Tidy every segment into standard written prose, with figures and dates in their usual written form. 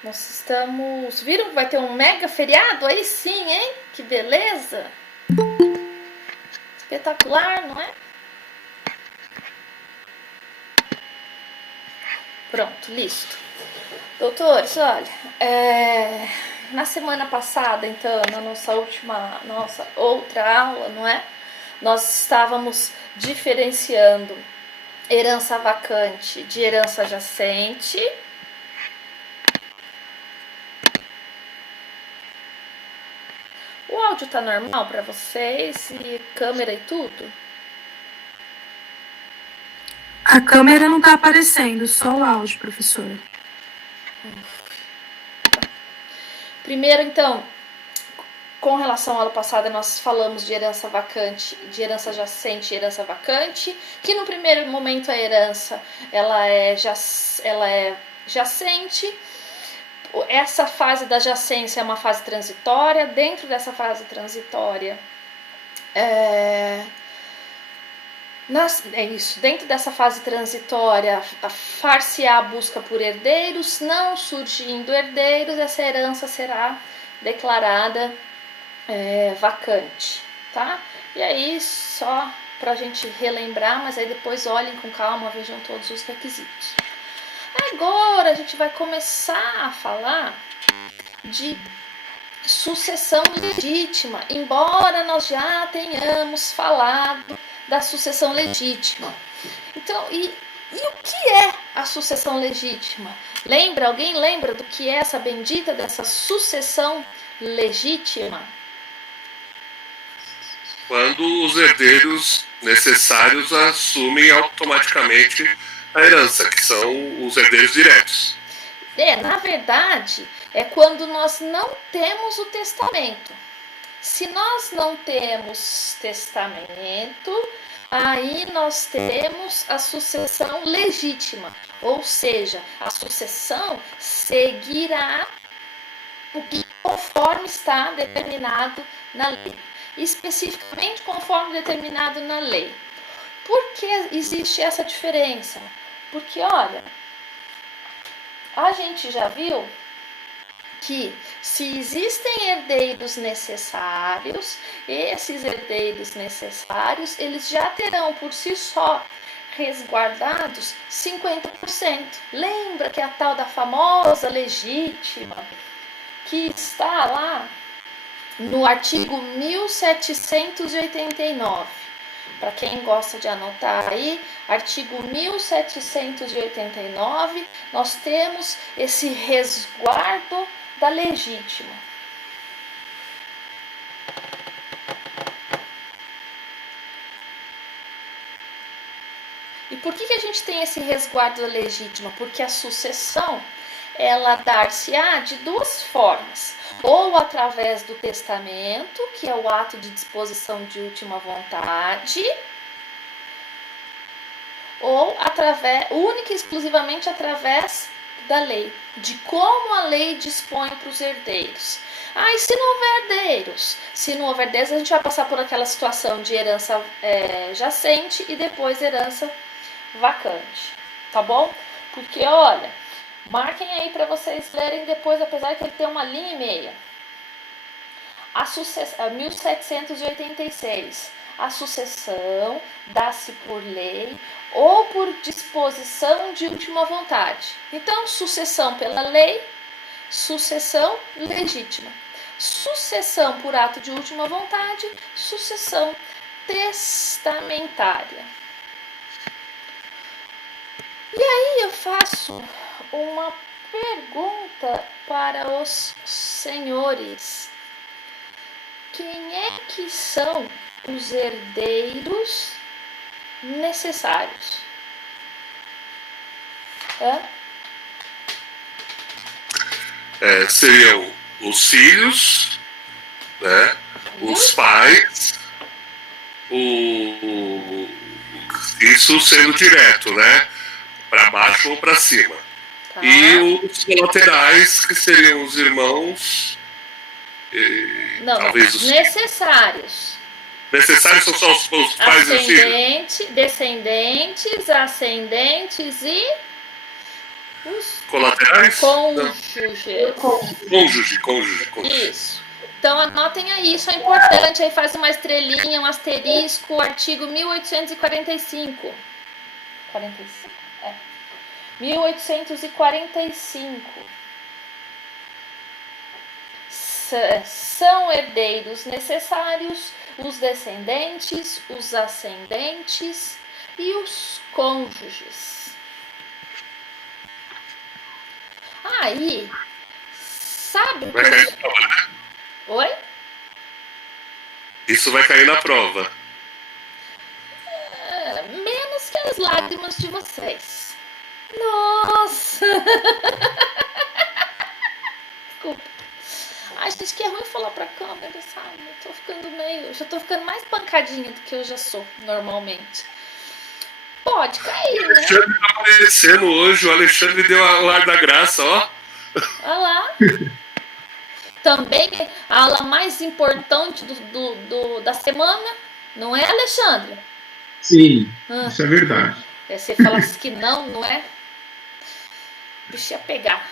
Nós estamos... Viram que vai ter um mega feriado? Aí sim, hein? Que beleza! Espetacular, não é? Pronto, listo. Doutores, olha, na semana passada, então, na nossa outra aula, não é? Nós estávamos diferenciando herança vacante de herança jacente. O áudio tá normal para vocês e câmera e tudo? A câmera não tá aparecendo, só o áudio, professora. Primeiro, então, com relação à aula passada, nós falamos de herança vacante, de herança jacente e herança vacante, que no primeiro momento a herança ela é jacente. Essa fase da jacência é uma fase transitória. Dentro dessa fase transitória, dentro dessa fase transitória, far-se-á a busca por herdeiros. Não surgindo herdeiros, essa herança será declarada vacante, tá? E aí, só pra gente relembrar, mas aí depois olhem com calma, vejam todos os requisitos. Agora a gente vai começar a falar de sucessão legítima, embora nós já tenhamos falado da sucessão legítima. Então, e o que é a sucessão legítima? Alguém lembra do que é essa bendita dessa sucessão legítima? Quando os herdeiros necessários assumem automaticamente a herança, que são os herdeiros diretos. Na verdade, é quando nós não temos o testamento. Se nós não temos testamento, aí nós temos a sucessão legítima, ou seja, a sucessão seguirá o que conforme está determinado na lei, especificamente conforme determinado na lei. Por que existe essa diferença? Porque, olha, a gente já viu que se existem herdeiros necessários, esses herdeiros necessários, eles já terão por si só resguardados 50%. Lembra que é a tal da famosa legítima, que está lá no artigo 1789. Para quem gosta de anotar aí, artigo 1789, nós temos esse resguardo da legítima. E por que a gente tem esse resguardo da legítima? Porque a sucessão, ela dar-se-á de duas formas. Ou através do testamento, que é o ato de disposição de última vontade, ou única e exclusivamente através da lei, de como a lei dispõe para os herdeiros. E se não houver herdeiros? Se não houver herdeiros, a gente vai passar por aquela situação de herança jacente e depois herança vacante, tá bom? Porque, olha, marquem aí para vocês lerem depois, apesar que ele tem uma linha e meia. 1786. A sucessão dá-se por lei ou por disposição de última vontade. Então, sucessão pela lei, sucessão legítima. Sucessão por ato de última vontade, sucessão testamentária. E aí eu faço uma pergunta para os senhores. Quem é que são os herdeiros necessários? Seriam os filhos, né? Os pais, isso sendo direto, né? Para baixo ou para cima. Tá? E os colaterais, que seriam os irmãos. Não, talvez os necessários. necessários são só os pais e os filhos. Descendentes, ascendentes e os Colaterais? cônjuges. Cônjuge. Isso. Então anotem aí, isso é importante. Aí faz uma estrelinha, um asterisco, artigo 1845. 45? É. 1845. São herdeiros necessários os descendentes, os ascendentes e os cônjuges. Aí, sabe o que... Vai cair na prova, né? Oi? Isso vai cair na prova. Menos que as lágrimas de vocês. Nossa! Desculpa. Ai, gente, que é ruim falar pra câmera, sabe? Já tô ficando mais pancadinha do que eu já sou, normalmente. Pode cair, O né? Alexandre tá aparecendo hoje, o Alexandre deu a lar da graça, ó. Olha lá. Também a aula mais importante da semana, não é, Alexandre? Sim, isso é verdade. Você falasse que não é? O bicho ia pegar.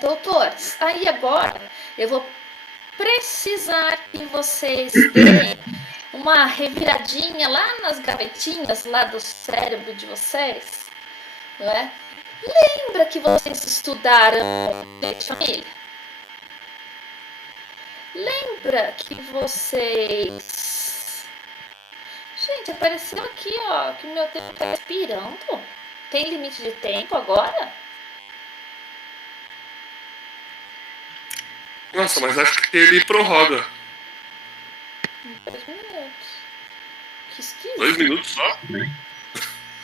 Doutores, aí agora eu vou precisar que vocês deem uma reviradinha lá nas gavetinhas lá do cérebro de vocês, não é? Lembra que vocês estudaram direito de família? Lembra que vocês... Gente, apareceu aqui, ó, que o meu tempo tá expirando. Tem limite de tempo agora? Nossa, mas acho que ele prorroga. 2 minutos. Que esquisito. 2 minutos só?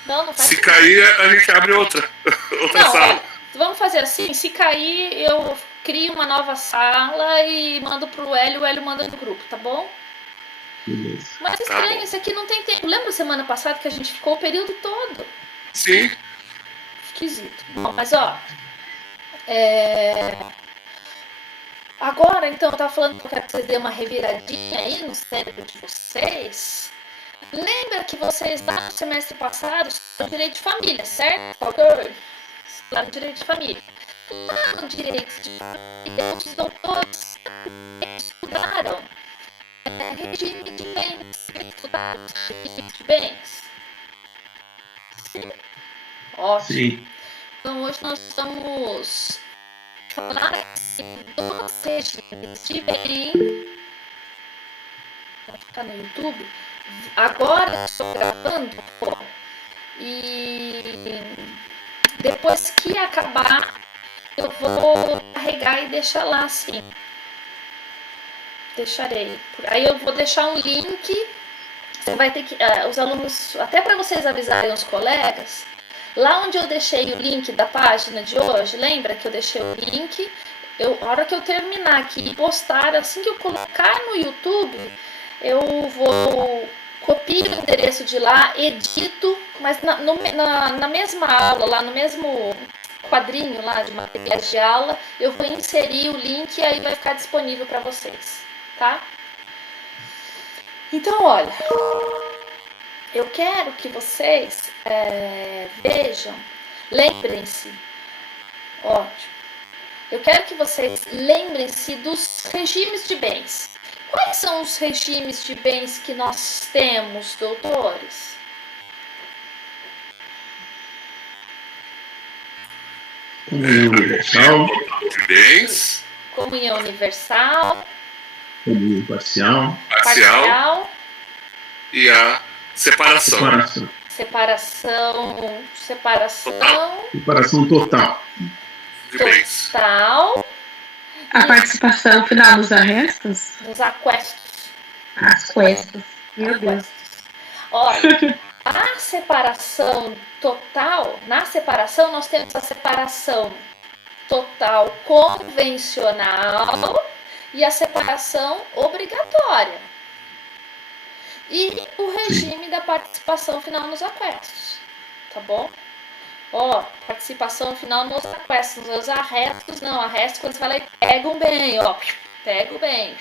Não faz Se sentido. cair, a gente abre outra sala. Vamos fazer assim, se cair, eu crio uma nova sala e mando pro Hélio, o Hélio manda no grupo, tá bom? Beleza. Mas estranho, isso aqui não tem tempo. Lembra semana passada que a gente ficou o período todo? Sim. Esquisito. Bom, mas ó, agora então eu tava falando que eu quero que vocês dêem uma reviradinha aí no cérebro de vocês. Lembra que vocês lá no semestre passado estudaram direito de família, certo? Lá no direito de família. Lá no direito de família, os doutores estudaram regime de bens. Estudaram regime de bens. Sim. Ótimo. Sim. Então hoje nós estamos falando dos regimes de bens. Vai ficar no YouTube. Agora estou gravando e depois que acabar eu vou carregar e deixar lá assim. Deixarei. Aí eu vou deixar um link. Você vai ter que os alunos, até para vocês avisarem os colegas, lá onde eu deixei o link da página de hoje, lembra que eu deixei o link? A hora que eu terminar aqui e postar, assim que eu colocar no YouTube, eu vou copiar o endereço de lá, edito, mas na mesma aula, lá no mesmo quadrinho lá de materiais de aula, eu vou inserir o link e aí vai ficar disponível para vocês, tá? Então, olha, eu quero que vocês vejam, lembrem-se, ótimo, eu quero que vocês lembrem-se dos regimes de bens. Quais são os regimes de bens que nós temos, doutores? Comunhão universal, De bens, Comunhão universal, comunhão parcial, parcial, e a separação. Separação total. De bens. total, A participação final nos arrestos? nos aquestos. As questas. Meu Deus. Olha, a separação total, na separação nós temos a separação total convencional e a separação obrigatória. E o regime da participação final nos aquestos, tá bom? Ó, participação final nos aquestos, não os arrestos, não. Arresto quando você vai lá e pega um bem, ó. Pega o bem.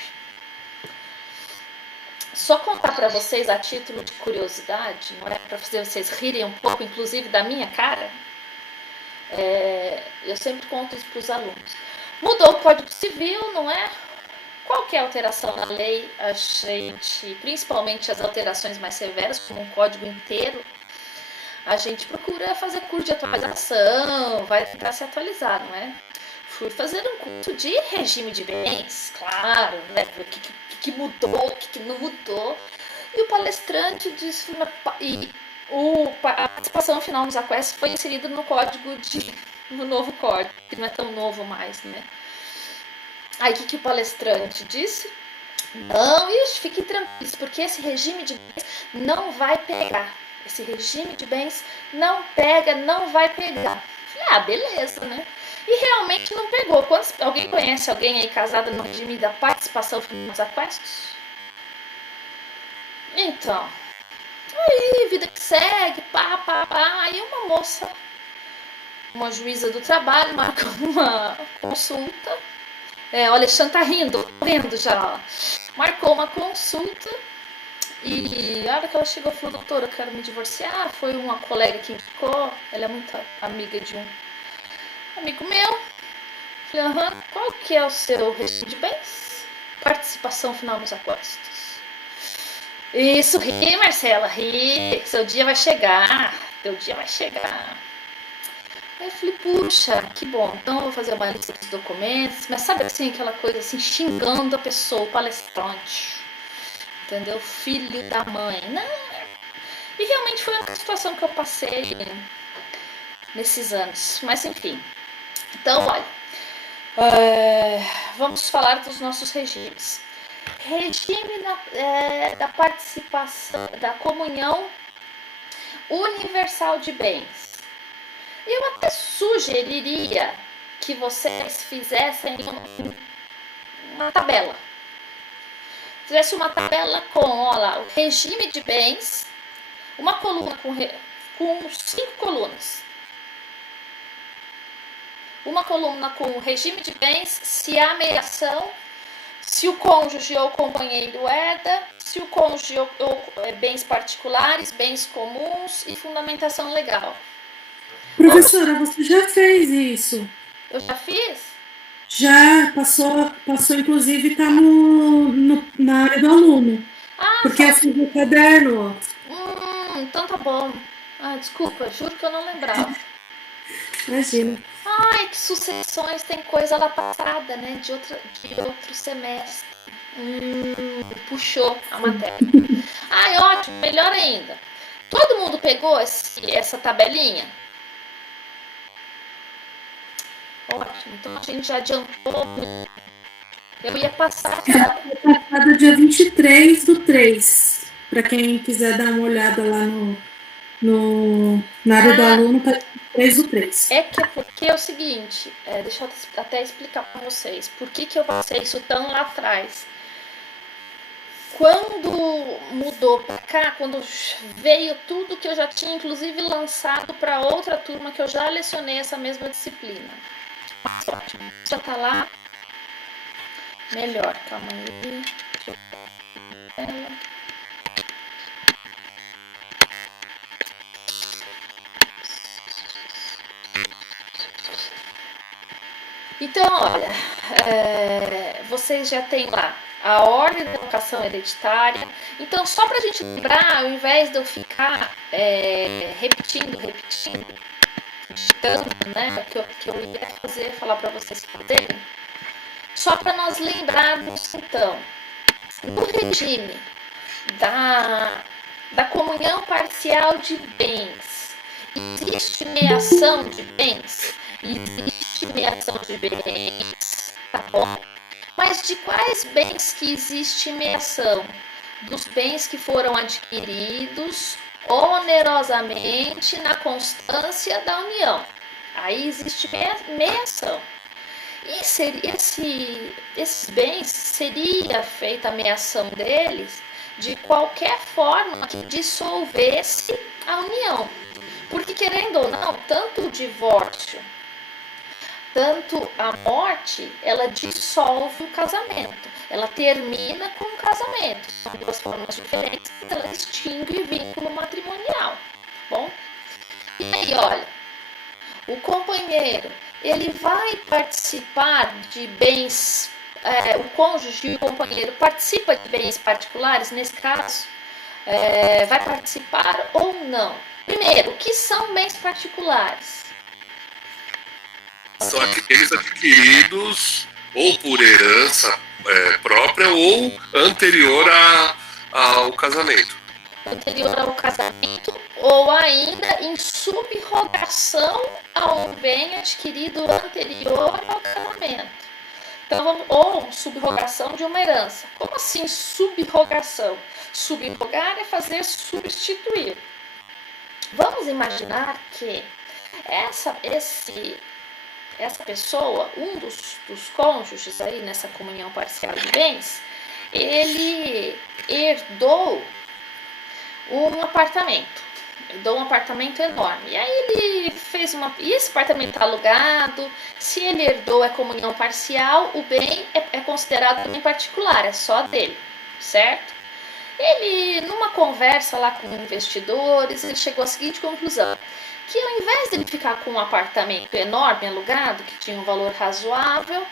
Só contar para vocês a título de curiosidade, não é para fazer vocês rirem um pouco, inclusive da minha cara. Eu sempre conto isso para os alunos. Mudou o Código Civil, não é? Qualquer alteração na lei, a gente, principalmente as alterações mais severas, como um código inteiro, a gente procura fazer curso de atualização, vai tentar se atualizar, não é? Fui fazer um curso de regime de bens, claro, né? O que mudou, o que não mudou. E o palestrante disse, a participação final nos aquestos foi inserida no novo código, que não é tão novo mais, né? Aí o que o palestrante disse? Não, fiquem tranquilos, porque esse regime de bens não vai pegar. Esse regime de bens não pega, não vai pegar. Falei, beleza, né? E realmente não pegou. Alguém conhece alguém aí casada no regime da participação final nos aquestos? Então, aí, vida que segue, pá. Aí uma moça, uma juíza do trabalho, marcou uma consulta. O Alexandre tá rindo já. Marcou uma consulta e a hora que ela chegou, falou, doutora, eu quero me divorciar. Foi uma colega que indicou, ela é muito amiga de um amigo meu. Falei, qual que é o seu regime de bens? Participação final nos aquestos. Isso, ri, Marcela, ri. Seu dia vai chegar. Teu dia vai chegar. Aí eu falei, puxa, que bom, então eu vou fazer uma lista dos documentos, mas sabe assim, aquela coisa assim, xingando a pessoa, o palestrante, entendeu? Filho da mãe, não. E realmente foi uma situação que eu passei nesses anos, mas enfim. Então, olha, vamos falar dos nossos regimes. Regime da participação, da comunhão universal de bens. Eu até sugeriria que vocês fizessem uma tabela. Fizesse uma tabela com, o regime de bens, uma coluna com 5 colunas. Uma coluna com o regime de bens, se há meiação, se o cônjuge ou o companheiro herda, se o cônjuge ou bens particulares, bens comuns e fundamentação legal. Professora, você já fez isso? Eu já fiz? Já, passou inclusive está na área do aluno. Porque eu fiz o caderno. Então tá bom. Desculpa, juro que eu não lembrava. Imagina. Ai, que sucessões, tem coisa lá passada, né? De outro semestre. Puxou a matéria. Ótimo, melhor ainda. Todo mundo pegou essa tabelinha? Ótimo, então a gente já adiantou. Eu ia passar. Passada dia 23/3. Para quem quiser dar uma olhada lá na área do aluno, tá 23/3. Porque é o seguinte, deixa eu até explicar para vocês. Por que eu passei isso tão lá atrás? Quando mudou para cá, quando veio tudo que eu já tinha, inclusive, lançado para outra turma, que eu já lecionei essa mesma disciplina. Ótimo. Já tá lá. Melhor. Calma aí. Então, olha, vocês já têm lá a ordem da vocação hereditária. Então, só para a gente lembrar, ao invés de eu ficar repetindo, digitando, né, que eu ia falar para vocês fazerem, só para nós lembrarmos, então, no regime da comunhão parcial de bens, existe meiação de bens? Existe meiação de bens, tá bom? Mas de quais bens que existe meiação? Dos bens que foram adquiridos onerosamente na constância da união. Aí existe meiação. E esses bens, seria feita a meiação deles de qualquer forma que dissolvesse a união. Porque querendo ou não, tanto o divórcio, tanto a morte, ela dissolve o casamento. Ela termina com o casamento. São duas formas diferentes, então ela extingue o vínculo matrimonial. Bom? E aí, olha, o companheiro, ele vai participar de bens, o cônjuge e o companheiro participa de bens particulares, nesse caso, vai participar ou não? Primeiro, o que são bens particulares? São aqueles adquiridos ou por herança própria ou anterior ao casamento. Anterior ao casamento ou ainda em subrogação a um bem adquirido anterior ao casamento. Então, ou subrogação de uma herança. Como assim subrogação? Subrogar é fazer substituir. Vamos imaginar que essa pessoa, um dos cônjuges aí nessa comunhão parcial de bens, ele herdou um apartamento. Herdou um apartamento enorme. E aí ele fez e esse apartamento está alugado. Se ele herdou comunhão parcial, o bem é considerado bem particular, é só dele, certo? Ele, numa conversa lá com investidores, ele chegou à seguinte conclusão: que ao invés de ele ficar com um apartamento enorme alugado, que tinha um valor razoável,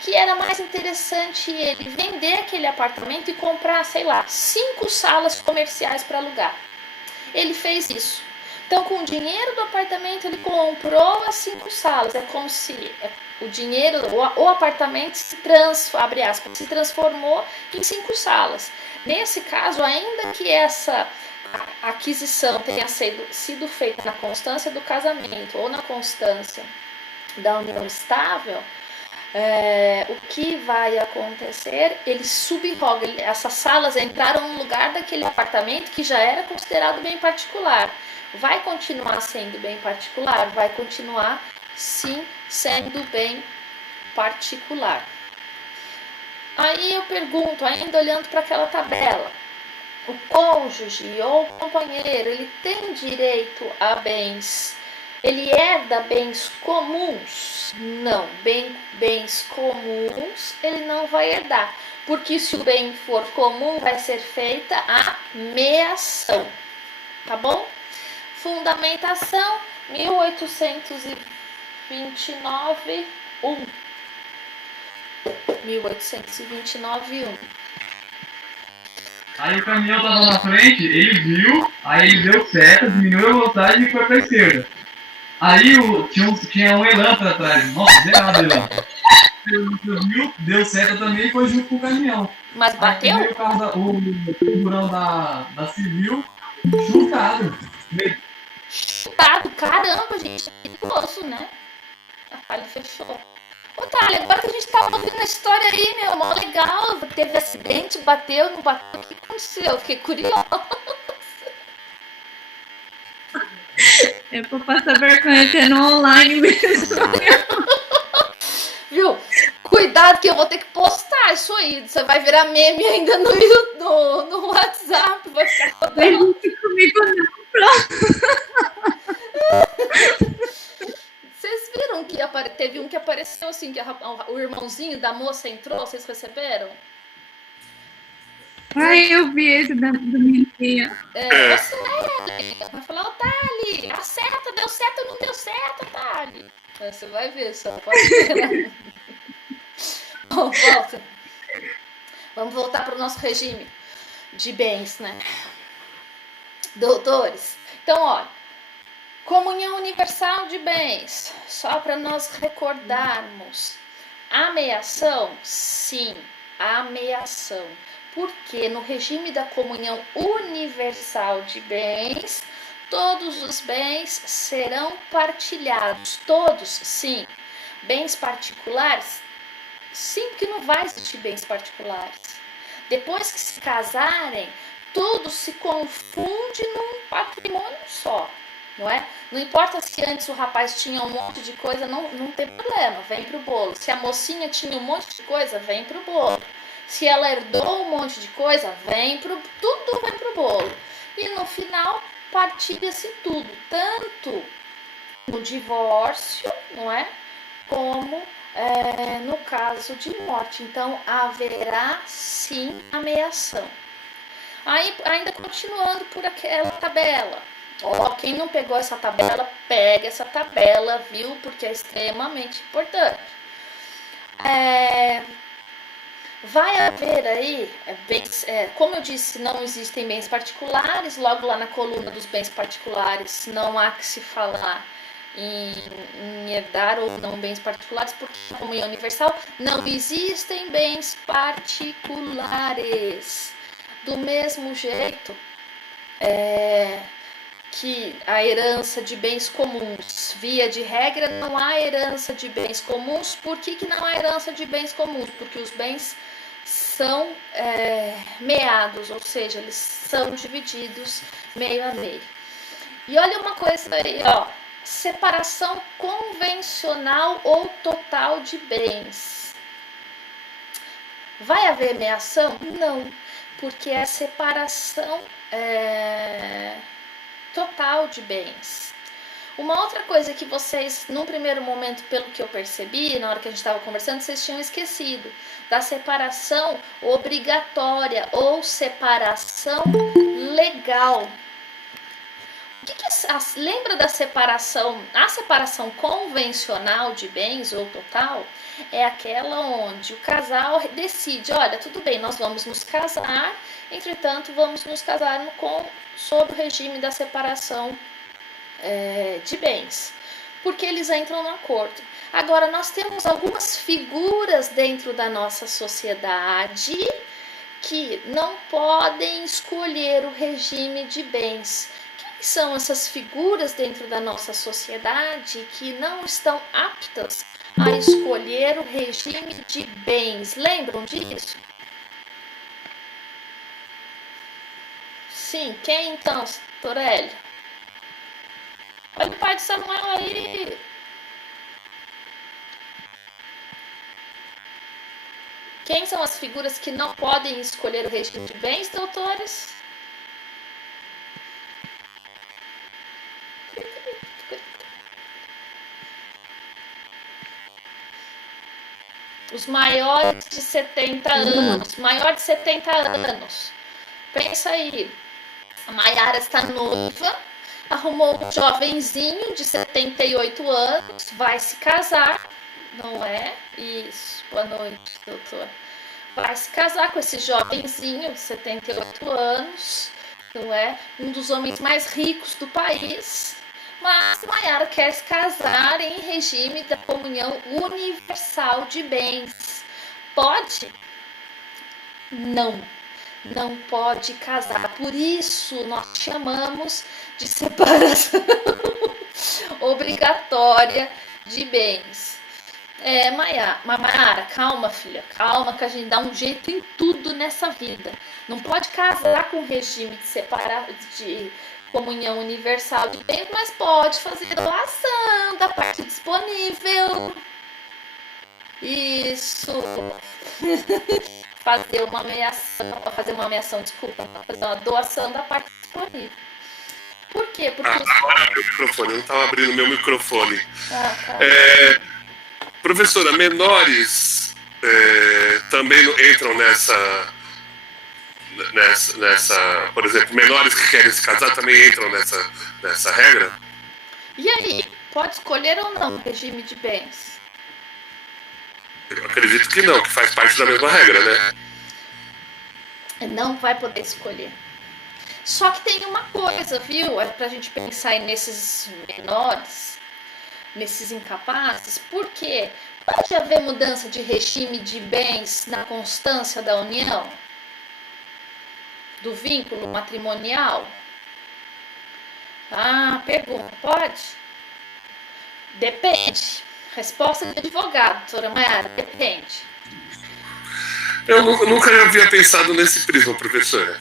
que era mais interessante ele vender aquele apartamento e comprar, 5 salas comerciais para alugar. Ele fez isso. Então, com o dinheiro do apartamento, ele comprou as 5 salas. É como se o dinheiro, o apartamento se transformou em 5 salas. Nesse caso, ainda que essa aquisição tenha sido feita na constância do casamento ou na constância da união estável, o que vai acontecer? Ele subroga, essas salas entraram no lugar daquele apartamento que já era considerado bem particular. Vai continuar sendo bem particular? Vai continuar, sim, sendo bem particular. Aí eu pergunto, ainda olhando para aquela tabela, o cônjuge ou o companheiro, ele tem direito a bens? Ele herda bens comuns? Não, bens comuns ele não vai herdar, porque se o bem for comum, vai ser feita a meação, tá bom? Fundamentação, 1829, 1829, Aí o caminhão tava na frente, ele viu, aí ele deu seta, diminuiu a velocidade e foi pra esquerda. Aí tinha um elan atrás. Nossa, zerado o elan. Viu, deu seta também e foi junto com o caminhão. Mas bateu? Aí o carro o figurão da Civil chutado. Chutado, caramba, gente. Perigoso, né? A Thali fechou. Ô, Thali, agora que a gente tá ouvindo a história aí, meu, mó legal. Teve acidente, bateu, não bateu. O que aconteceu? Eu fiquei curiosa. É pra passar vergonha até no online mesmo. Viu? Cuidado que eu vou ter que postar isso aí. Você vai virar meme ainda no WhatsApp. Vai ficar Comigo não. Vocês viram que teve um que apareceu assim, que o irmãozinho da moça entrou, vocês perceberam? Ai, eu vi esse do menininho. Você vai falar, ô Thali, acerta, deu certo ou não deu certo, Thali? Você vai ver só, pode ver. Bom, volta. Vamos voltar para o nosso regime de bens, né? Doutores. Então, olha, comunhão universal de bens, só para nós recordarmos. Ameação? Sim, ameação. Porque no regime da comunhão universal de bens, todos os bens serão partilhados. Todos, sim. Bens particulares? Sim, porque não vai existir bens particulares. Depois que se casarem, tudo se confunde num patrimônio só, não é? Não importa se antes o rapaz tinha um monte de coisa, não tem problema, vem pro bolo. Se a mocinha tinha um monte de coisa, vem pro bolo. Se ela herdou um monte de coisa, tudo vem pro bolo. E no final, partilha-se tudo, tanto no divórcio, não é? Como no caso de morte. Então, haverá sim ameação. Aí, ainda continuando por aquela tabela. Quem não pegou essa tabela, pega essa tabela, viu? Porque é extremamente importante. Vai haver aí, como eu disse, não existem bens particulares. Logo lá na coluna dos bens particulares, não há que se falar em herdar ou não bens particulares, porque na comunhão universal não existem bens particulares. Do mesmo jeito que a herança de bens comuns, via de regra, não há herança de bens comuns. Por que não há herança de bens comuns? Porque os bens são meados, ou seja, eles são divididos meio a meio. E olha uma coisa aí, separação convencional ou total de bens. Vai haver meação? Não, porque é separação total de bens. Uma outra coisa que vocês, num primeiro momento, pelo que eu percebi, na hora que a gente estava conversando, vocês tinham esquecido da separação obrigatória ou separação legal. Lembra da separação? A separação convencional de bens ou total é aquela onde o casal decide, olha, tudo bem, nós vamos nos casar, entretanto, vamos nos casar sob o regime da separação de bens, porque eles entram no acordo. Agora, nós temos algumas figuras dentro da nossa sociedade que não podem escolher o regime de bens. São essas figuras dentro da nossa sociedade que não estão aptas a escolher o regime de bens. Lembram disso? Sim, quem então, Torelli? Olha o pai de Samuel aí. Quem são as figuras que não podem escolher o regime de bens, doutores? Os maiores de 70 anos. Maior de 70 anos. Pensa aí. A Maiara está noiva, arrumou um jovenzinho de 78 anos, vai se casar, não é? Isso. Boa noite, doutor. Vai se casar com esse jovenzinho de 78 anos, não é? Um dos homens mais ricos do país. Mas Maiara quer se casar em regime da comunhão universal de bens. Pode? Não pode casar. Por isso nós chamamos de separação obrigatória de bens. Maiara, calma, filha, calma, que a gente dá um jeito em tudo nessa vida. Não pode casar com regime de comunhão universal de bens, mas pode fazer doação da parte disponível. Isso. Fazer uma ameação, desculpa, fazer uma doação da parte disponível. Por quê? Porque agora abriu o microfone, eu não estava abrindo meu microfone. Tá. Professora, menores também entram nessa, por exemplo, menores que querem se casar também entram nessa regra? E aí, pode escolher ou não o regime de bens? Eu acredito que não, que faz parte da mesma regra, né? Não vai poder escolher. Só que tem uma coisa, viu? É pra gente pensar aí nesses menores, nesses incapazes, porque pode haver mudança de regime de bens na constância da união, do vínculo matrimonial? Pergunta, pode? Depende. Resposta de advogado, doutora Maiara, depende. Eu nunca havia pensado nesse prisma, professora.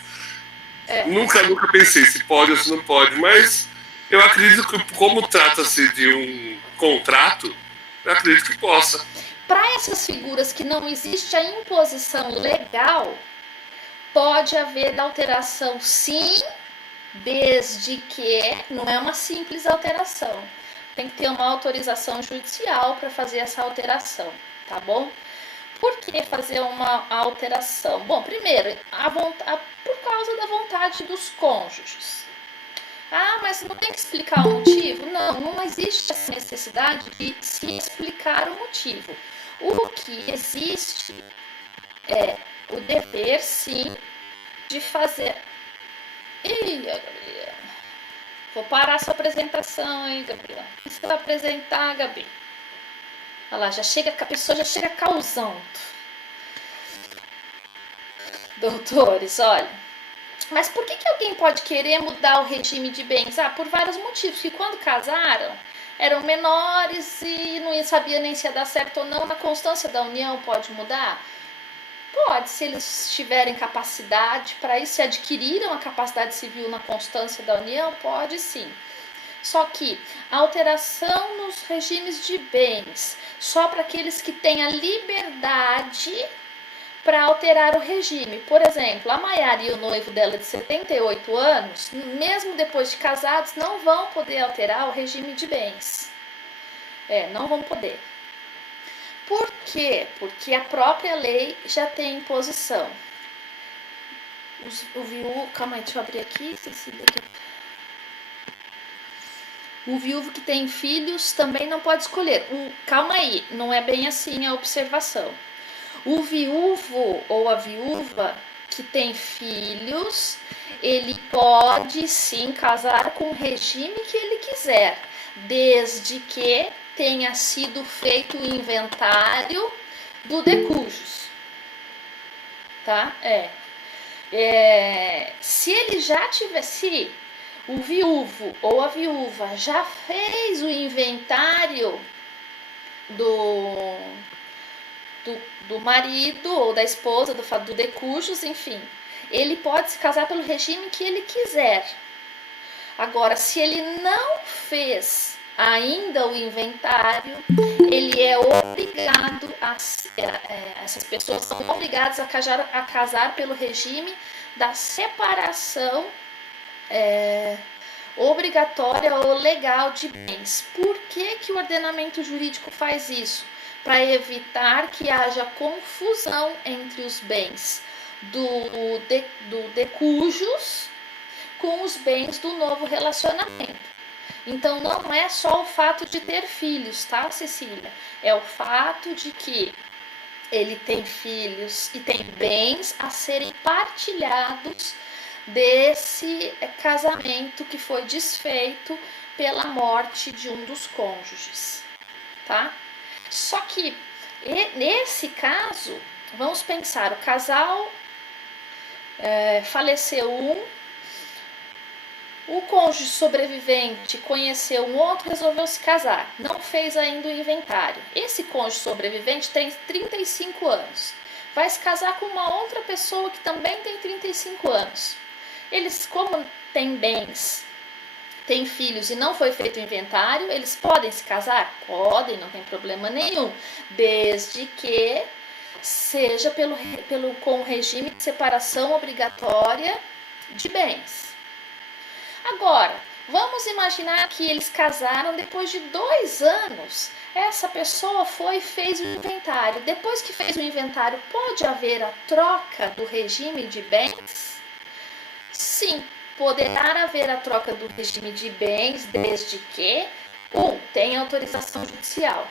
Nunca pensei se pode ou se não pode, mas eu acredito que, como trata-se de um contrato, eu acredito que possa. Para essas figuras que não existe a imposição legal, pode haver alteração, sim, desde que não é uma simples alteração. tem que ter uma autorização judicial para fazer essa alteração, tá bom? Por que fazer uma alteração? Bom, primeiro, por causa da vontade dos cônjuges. Ah, mas não tem que explicar o motivo? Não, não existe essa necessidade de se explicar o motivo. O que existe é o dever, sim, de fazer... Ih, Gabriela, vou parar sua apresentação, hein, Gabriela? O que você vai apresentar, Gabi? Olha lá, a pessoa já chega causando. Doutores, olha. Mas por que alguém pode querer mudar o regime de bens? Ah, por vários motivos. Que quando casaram, eram menores e não sabia nem se ia dar certo ou não. Na constância da união pode mudar? Pode, se eles tiverem capacidade para isso, se adquiriram a capacidade civil na constância da união, pode sim. Só que a alteração nos regimes de bens, só para aqueles que têm a liberdade para alterar o regime. Por exemplo, a Maiara e o noivo dela de 78 anos, mesmo depois de casados, não vão poder alterar o regime de bens. Não vão poder. Por quê? Porque a própria lei já tem imposição. O viúvo... Calma aí, deixa eu abrir aqui. O viúvo que tem filhos também não pode escolher. Calma aí, não é bem assim a observação. O viúvo ou a viúva que tem filhos, ele pode sim casar com o regime que ele quiser, desde que tenha sido feito o inventário do decujus, tá? Se ele já tivesse, o viúvo ou a viúva já fez o inventário do marido ou da esposa, do decujus, enfim, ele pode se casar pelo regime que ele quiser. Agora, se ele não fez ainda o inventário, ele é obrigado essas pessoas são obrigadas a casar pelo regime da separação obrigatória ou legal de bens. Por que o ordenamento jurídico faz isso? Para evitar que haja confusão entre os bens do decujus com os bens do novo relacionamento. Então, não é só o fato de ter filhos, tá, Cecília? É o fato de que ele tem filhos e tem bens a serem partilhados desse casamento que foi desfeito pela morte de um dos cônjuges, tá? Só que, nesse caso, vamos pensar, o casal faleceu o cônjuge sobrevivente conheceu um outro, resolveu se casar, não fez ainda o inventário. Esse cônjuge sobrevivente tem 35 anos, vai se casar com uma outra pessoa que também tem 35 anos. Eles, como têm bens, têm filhos e não foi feito o inventário, eles podem se casar? Podem, não tem problema nenhum, desde que seja com o regime de separação obrigatória de bens. Agora, vamos imaginar que eles casaram depois de 2 anos. Essa pessoa foi e fez o inventário. Depois que fez o inventário, pode haver a troca do regime de bens? Sim, poderá haver a troca do regime de bens desde que tenha autorização judicial.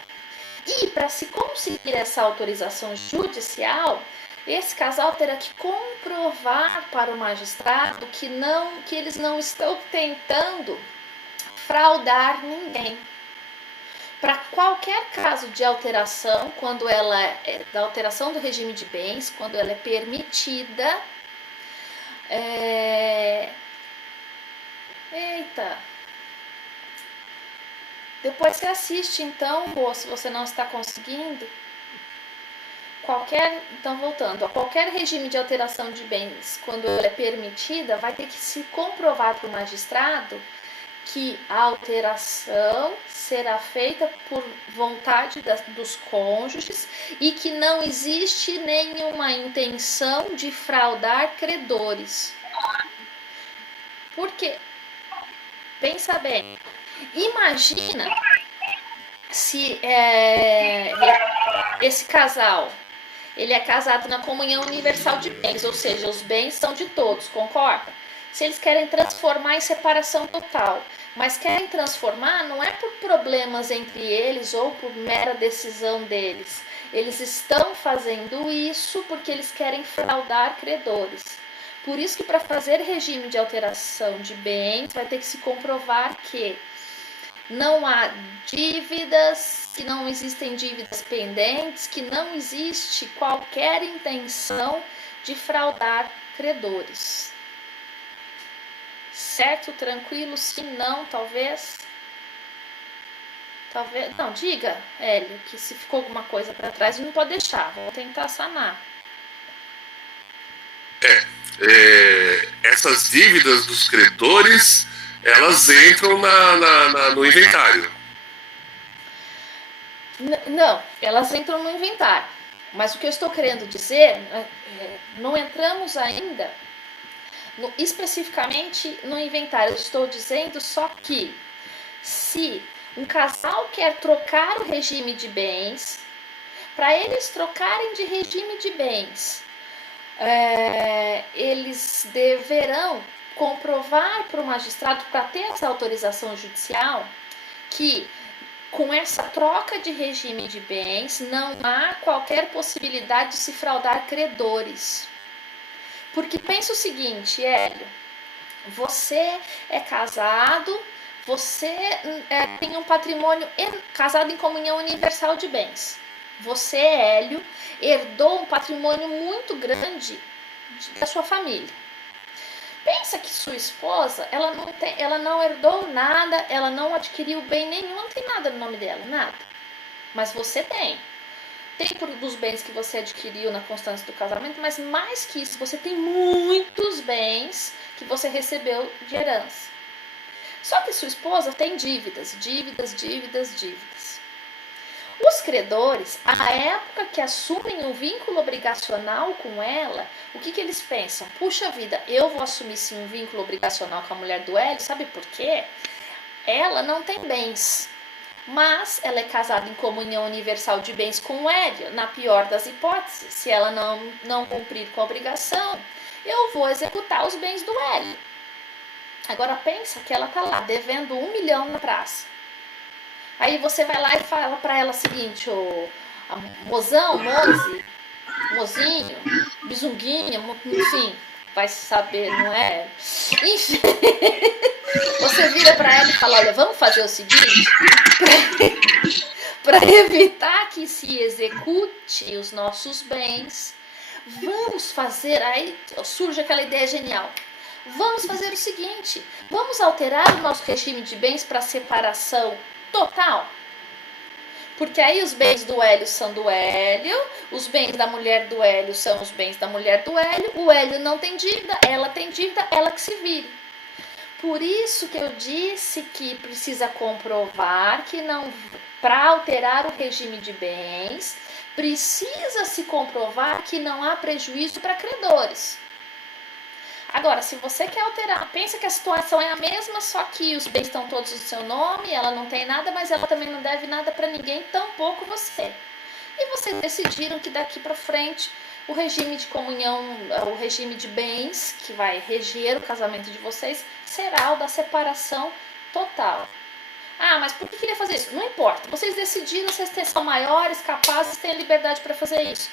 E para se conseguir essa autorização judicial, esse casal terá que comprovar para o magistrado que eles não estão tentando fraudar ninguém. Para qualquer caso de alteração, quando ela da alteração do regime de bens, quando ela é permitida, depois você assiste então, ou se você não está conseguindo, então voltando, qualquer regime de alteração de bens, quando ela é permitida, vai ter que se comprovar para o magistrado que a alteração será feita por vontade dos cônjuges e que não existe nenhuma intenção de fraudar credores. Porque, pensa bem, imagina se esse casal ele é casado na comunhão universal de bens, ou seja, os bens são de todos, concorda? Se eles querem transformar em separação total, mas querem transformar não é por problemas entre eles ou por mera decisão deles. Eles estão fazendo isso porque eles querem fraudar credores. Por isso que para fazer regime de alteração de bens, vai ter que se comprovar que não há dívidas, que não existem dívidas pendentes, que não existe qualquer intenção de fraudar credores. Certo? Tranquilo? Sim, não, talvez? Talvez. Não, diga, Hélio, que se ficou alguma coisa para trás, não pode deixar. Vou tentar sanar. Essas dívidas dos credores, elas entram no inventário. Não, elas entram no inventário. Mas o que eu estou querendo dizer, não entramos ainda especificamente no inventário. Eu estou dizendo só que se um casal quer trocar o regime de bens, para eles trocarem de regime de bens, eles deverão comprovar para o magistrado, para ter essa autorização judicial, que com essa troca de regime de bens não há qualquer possibilidade de se fraudar credores. Porque pensa o seguinte, Hélio, você é casado, você tem um patrimônio casado em comunhão universal de bens. Você, Hélio, herdou um patrimônio muito grande da sua família. Pensa que sua esposa, ela não herdou nada, ela não adquiriu bem nenhum, não tem nada no nome dela, nada. Mas você tem. Tem dos bens que você adquiriu na constância do casamento, mas mais que isso, você tem muitos bens que você recebeu de herança. Só que sua esposa tem dívidas. Os credores, à época que assumem um vínculo obrigacional com ela, o que eles pensam? Puxa vida, eu vou assumir sim um vínculo obrigacional com a mulher do Hélio, sabe por quê? Ela não tem bens, mas ela é casada em comunhão universal de bens com o Hélio. Na pior das hipóteses, se ela não cumprir com a obrigação, eu vou executar os bens do Hélio. Agora pensa que ela está lá devendo 1 milhão na praça. Aí você vai lá e fala para ela o seguinte, mozinho, bizunguinha, enfim, vai saber, não é? Enfim, você vira para ela e fala, olha, vamos fazer o seguinte, para evitar que se execute os nossos bens, vamos fazer, aí surge aquela ideia genial, vamos fazer o seguinte, vamos alterar o nosso regime de bens para separação total. Porque aí os bens do Hélio são do Hélio, os bens da mulher do Hélio são os bens da mulher do Hélio, o Hélio não tem dívida, ela tem dívida, ela que se vire. Por isso que eu disse que precisa comprovar que não, para alterar o regime de bens, precisa se comprovar que não há prejuízo para credores. Agora, se você quer alterar, pensa que a situação é a mesma, só que os bens estão todos no seu nome, ela não tem nada, mas ela também não deve nada para ninguém, tampouco você. E vocês decidiram que daqui para frente o regime de comunhão, o regime de bens, que vai reger o casamento de vocês, será o da separação total. Ah, mas por que queria fazer isso? Não importa, vocês decidiram, vocês são maiores, capazes, têm a liberdade para fazer isso.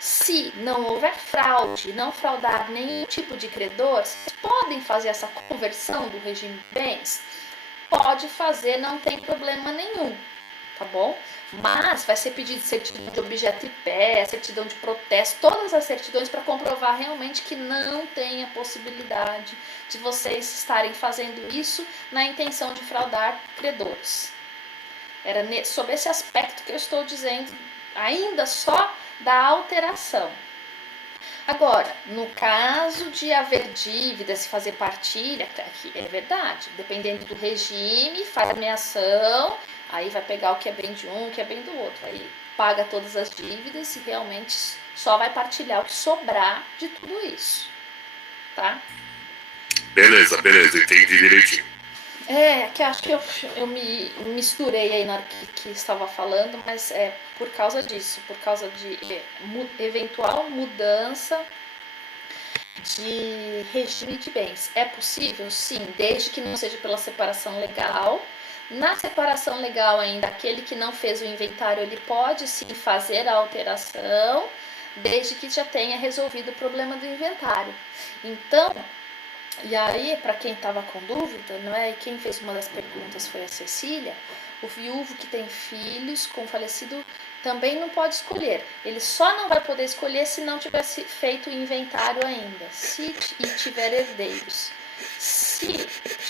Se não houver fraude, não fraudar nenhum tipo de credor, vocês podem fazer essa conversão do regime de bens? Pode fazer, não tem problema nenhum, tá bom? Mas vai ser pedido certidão de objeto e pé, certidão de protesto, todas as certidões para comprovar realmente que não tem a possibilidade de vocês estarem fazendo isso na intenção de fraudar credores. Era sobre esse aspecto que eu estou dizendo, ainda só da alteração. Agora, no caso de haver dívidas e fazer partilha, aqui é verdade, dependendo do regime, faz ameação, aí vai pegar o que é bem de um, o que é bem do outro, aí paga todas as dívidas e realmente só vai partilhar o que sobrar de tudo isso, tá? Beleza, entendi direitinho. Que acho que eu me misturei aí na hora que estava falando, mas é por causa disso, por causa de eventual mudança de regime de bens. É possível? Sim, desde que não seja pela separação legal. Na separação legal ainda, aquele que não fez o inventário, ele pode sim fazer a alteração, desde que já tenha resolvido o problema do inventário. Então, e aí, para quem estava com dúvida, não é? E quem fez uma das perguntas foi a Cecília, o viúvo que tem filhos com falecido também não pode escolher. Ele só não vai poder escolher se não tivesse feito o inventário ainda, e tiver herdeiros. Se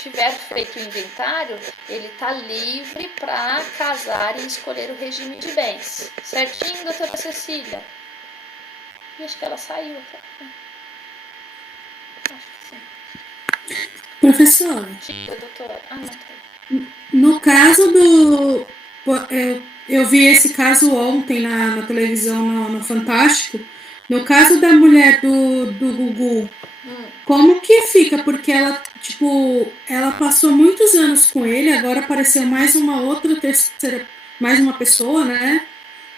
tiver feito o inventário, ele está livre para casar e escolher o regime de bens. Certinho, doutora Cecília? E acho que ela saiu até. Acho que sim. Professora, Diga, doutora. Não tá. No caso do... Eu vi esse caso ontem na televisão, no Fantástico. No caso da mulher do Gugu, como que fica? Porque ela, ela passou muitos anos com ele, agora apareceu mais uma outra terceira, mais uma pessoa, né?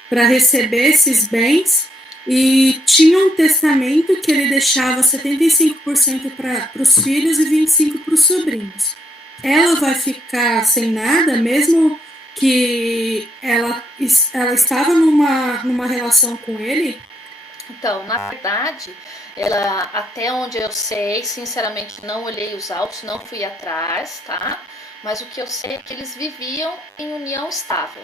Para receber esses bens. E tinha um testamento que ele deixava 75% para os filhos e 25% para os sobrinhos. Ela vai ficar sem nada, mesmo que ela estava numa relação com ele? Então, na verdade, ela, até onde eu sei, sinceramente não olhei os autos, não fui atrás, tá? Mas o que eu sei é que eles viviam em união estável.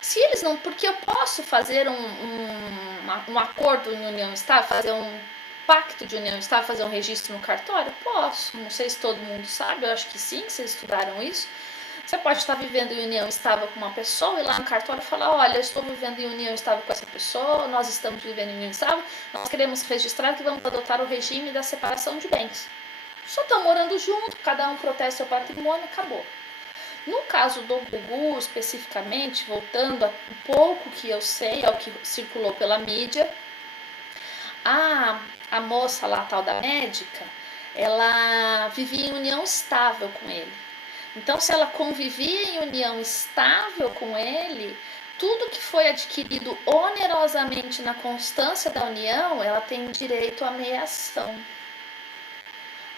Se eles não, porque eu posso fazer um acordo em união estável, fazer um pacto de união estável, fazer um registro no cartório? Posso, não sei se todo mundo sabe, eu acho que sim, que vocês estudaram isso. Você pode estar vivendo em união estável com uma pessoa e lá no cartório falar, olha, eu estou vivendo em união estável com essa pessoa, nós estamos vivendo em união estável, nós queremos registrar que vamos adotar o regime da separação de bens. Só estão morando junto, cada um protege seu patrimônio, acabou. No caso do Gugu, especificamente, voltando a um pouco que eu sei, ao que circulou pela mídia, a moça lá, tal da médica, ela vivia em união estável com ele. Então, se ela convivia em união estável com ele, tudo que foi adquirido onerosamente na constância da união, ela tem direito à meação.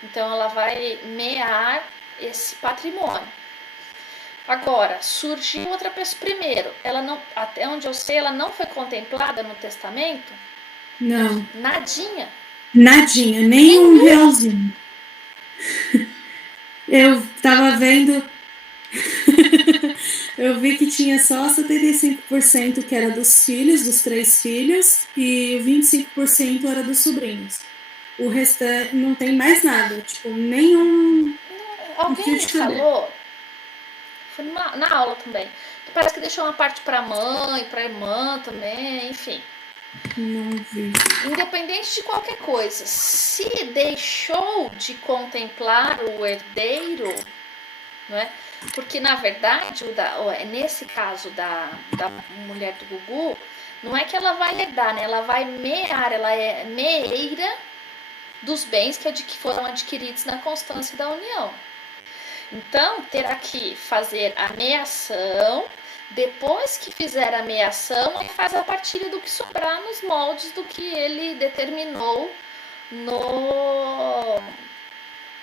Então, ela vai mear esse patrimônio. Agora, surgiu outra pessoa. Primeiro, ela não, até onde eu sei, ela não foi contemplada no testamento? Não. Nadinha. Nadinha, nem um realzinho. Eu tava vendo. Eu vi que tinha só 75% que era dos filhos, dos 3 filhos, e 25% era dos sobrinhos. O restante não tem mais nada, nenhum. Alguém falou, foi na aula também, parece que deixou uma parte para a mãe, para a irmã também, enfim. Não vi. Independente de qualquer coisa, se deixou de contemplar o herdeiro, não é? Porque na verdade, nesse caso da mulher do Gugu, não é que ela vai herdar, né? Ela vai mear, ela é meeira dos bens que foram adquiridos na constância da união. Então, terá que fazer a meação. Depois que fizer a meação, ele faz a partilha do que sobrar nos moldes do que ele determinou no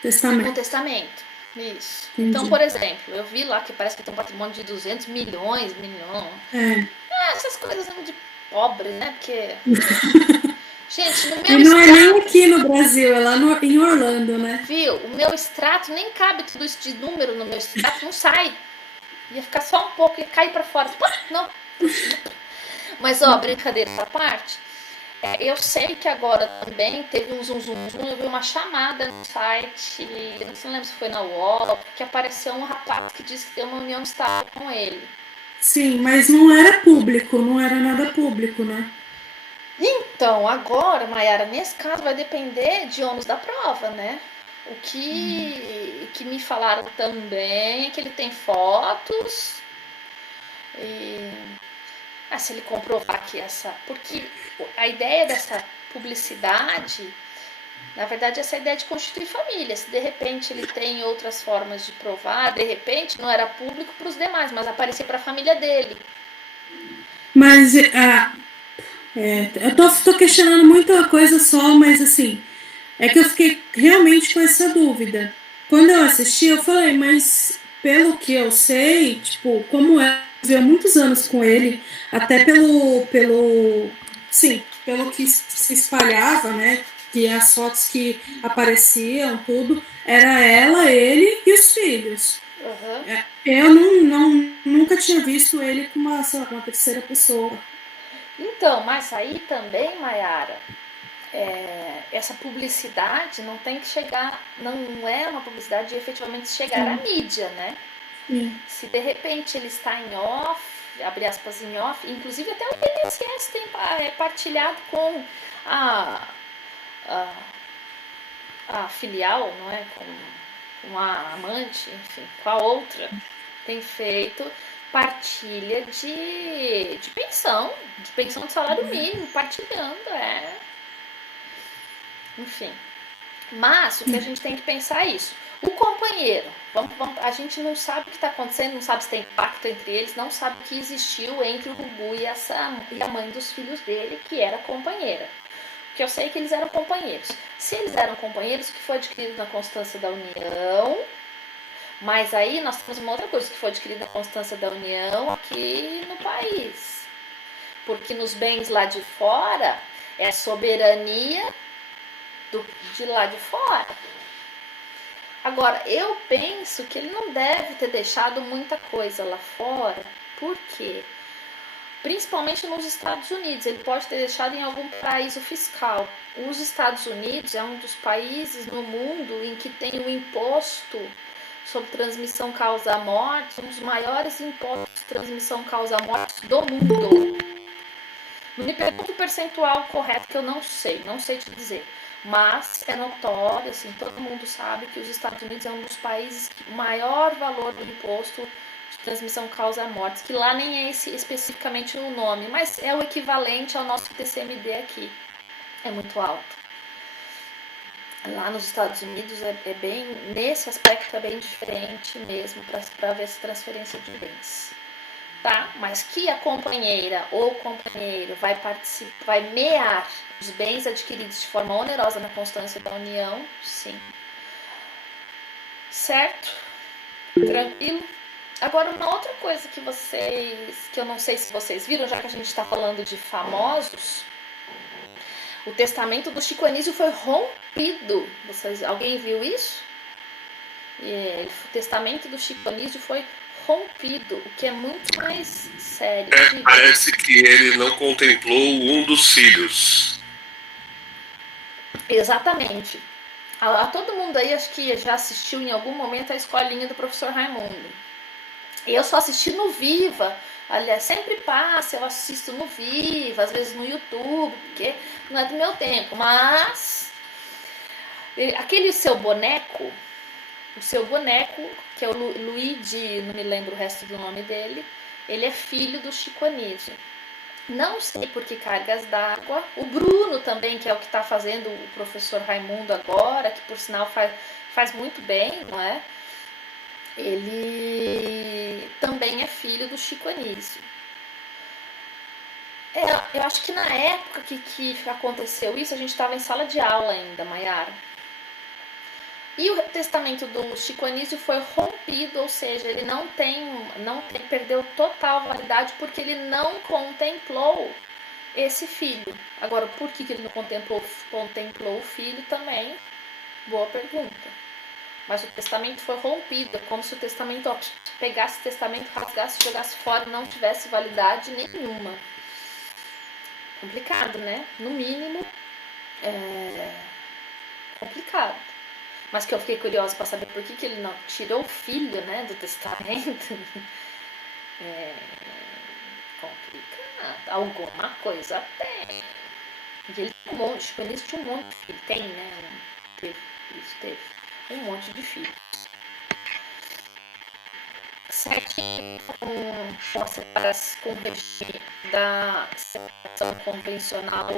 testamento. Isso. Entendi. Então, por exemplo, eu vi lá que parece que tem um patrimônio de 200 milhões. Essas coisas de pobre, né? Porque... Gente, no meu e não extrato, é nem aqui no Brasil, é lá em Orlando, né? Viu? O meu extrato nem cabe tudo isso de número no meu extrato, não sai. Ia ficar só um pouco e cair para fora. Não. Mas, brincadeira essa parte. Eu sei que agora também teve um zoom. Eu vi uma chamada no site, não lembro se foi na UOL, que apareceu um rapaz que disse que tem uma união estável com ele. Sim, mas não era público, não era nada público, né? Então, agora, Mayara, nesse caso vai depender de ônus da prova, né? O que me falaram também é que ele tem fotos e... se ele comprovar que essa... Porque a ideia dessa publicidade Na verdade, essa ideia de constituir família. Se de repente ele tem outras formas de provar, de repente não era público para os demais, mas aparecia para a família dele. Mas eu tô questionando muita coisa só, mas assim, é que eu fiquei realmente com essa dúvida. Quando eu assisti, eu falei, mas pelo que eu sei, tipo, como eu vivi há muitos anos com ele, até pelo que se espalhava, né? Que as fotos que apareciam, tudo, era ela, ele e os filhos. Uhum. Eu nunca tinha visto ele com uma terceira pessoa. Então, mas aí também, Mayara, essa publicidade não tem que chegar, não é uma publicidade de efetivamente chegar à mídia, né? Sim. Se de repente ele está em off, abre aspas, em off, inclusive até o INSS tem partilhado com a filial, não é? Com a amante, enfim, com a outra, tem feito partilha de pensão de salário mínimo, partilhando, enfim. Mas o que a gente tem que pensar é isso. O companheiro, a gente não sabe o que está acontecendo, não sabe se tem pacto entre eles, não sabe o que existiu entre o Gugu e a mãe dos filhos dele, que era companheira. Porque eu sei que eles eram companheiros. Se eles eram companheiros, que foi adquirido na constância da união, mas aí nós temos uma outra coisa que foi adquirida na constância da união aqui no país. Porque nos bens lá de fora é soberania de lá de fora. Agora, eu penso que ele não deve ter deixado muita coisa lá fora. Por quê? Principalmente nos Estados Unidos. Ele pode ter deixado em algum paraíso fiscal. Os Estados Unidos é um dos países no mundo em que tem o imposto sobre transmissão causa-morte, um dos maiores impostos de transmissão causa-morte do mundo. Não me pergunte o percentual correto, que eu não sei te dizer. Mas é notório, assim, todo mundo sabe que os Estados Unidos é um dos países que o maior valor do imposto de transmissão causa-mortes, que lá nem é esse especificamente o nome, mas é o equivalente ao nosso TCMD aqui. É muito alto. Lá nos Estados Unidos é bem, nesse aspecto é bem diferente mesmo para ver essa transferência de bens. Tá? Mas que a companheira ou o companheiro vai mear os bens adquiridos de forma onerosa na constância da união, sim. Certo? Tranquilo? Agora, uma outra coisa que eu não sei se vocês viram, já que a gente está falando de famosos, o testamento do Chico Anísio foi rompido. Alguém viu isso? O testamento do Chico Anísio foi rompido, o que é muito mais sério. Parece que ele não contemplou um dos filhos. Exatamente. Todo mundo aí acho que já assistiu em algum momento a escolinha do professor Raimundo. Eu só assisti no Viva. Aliás, sempre passa, eu assisto no Viva, às vezes no YouTube, porque não é do meu tempo. Mas aquele seu boneco, que é o Luigi, não me lembro o resto do nome dele, ele é filho do Chico Anísio. Não sei por que cargas d'água. O Bruno também, que é o que está fazendo o professor Raimundo agora, que por sinal faz muito bem, não é? Ele também é filho do Chico Anísio. Eu acho que na época que aconteceu isso, a gente estava em sala de aula ainda, Mayara. E o testamento do Chico Anísio foi rompido, ou seja, ele perdeu total validade porque ele não contemplou esse filho. Agora, por que ele não contemplou o filho também? Boa pergunta. Mas o testamento foi rompido, é como se o testamento pegasse o testamento, rasgasse, jogasse fora e não tivesse validade nenhuma. Complicado, né? No mínimo, complicado. Mas que eu fiquei curiosa para saber por que ele não tirou o filho, né, do testamento. Complicado. Alguma coisa tem. E ele tem um monte, Chico Anísio tinha um monte de filho. Tem, né? Teve um monte de filhos. Certinho com o regime da separação convencional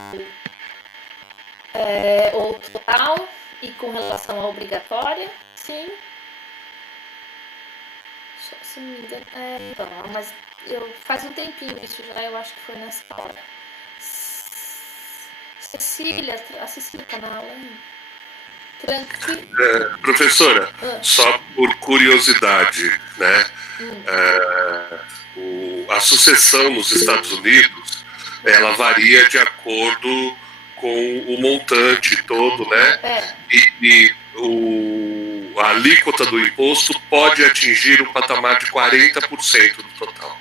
ou total, e com relação à obrigatória, sim. Só se não me engano. Então, mas faz um tempinho isso já, eu acho que foi nessa hora. Cecília, a Cecília tá na aula ainda. Tranquilo. Professora, só por curiosidade, né? A sucessão nos Estados Unidos, ela varia de acordo com o montante todo, né? E a alíquota do imposto pode atingir um patamar de 40% do total.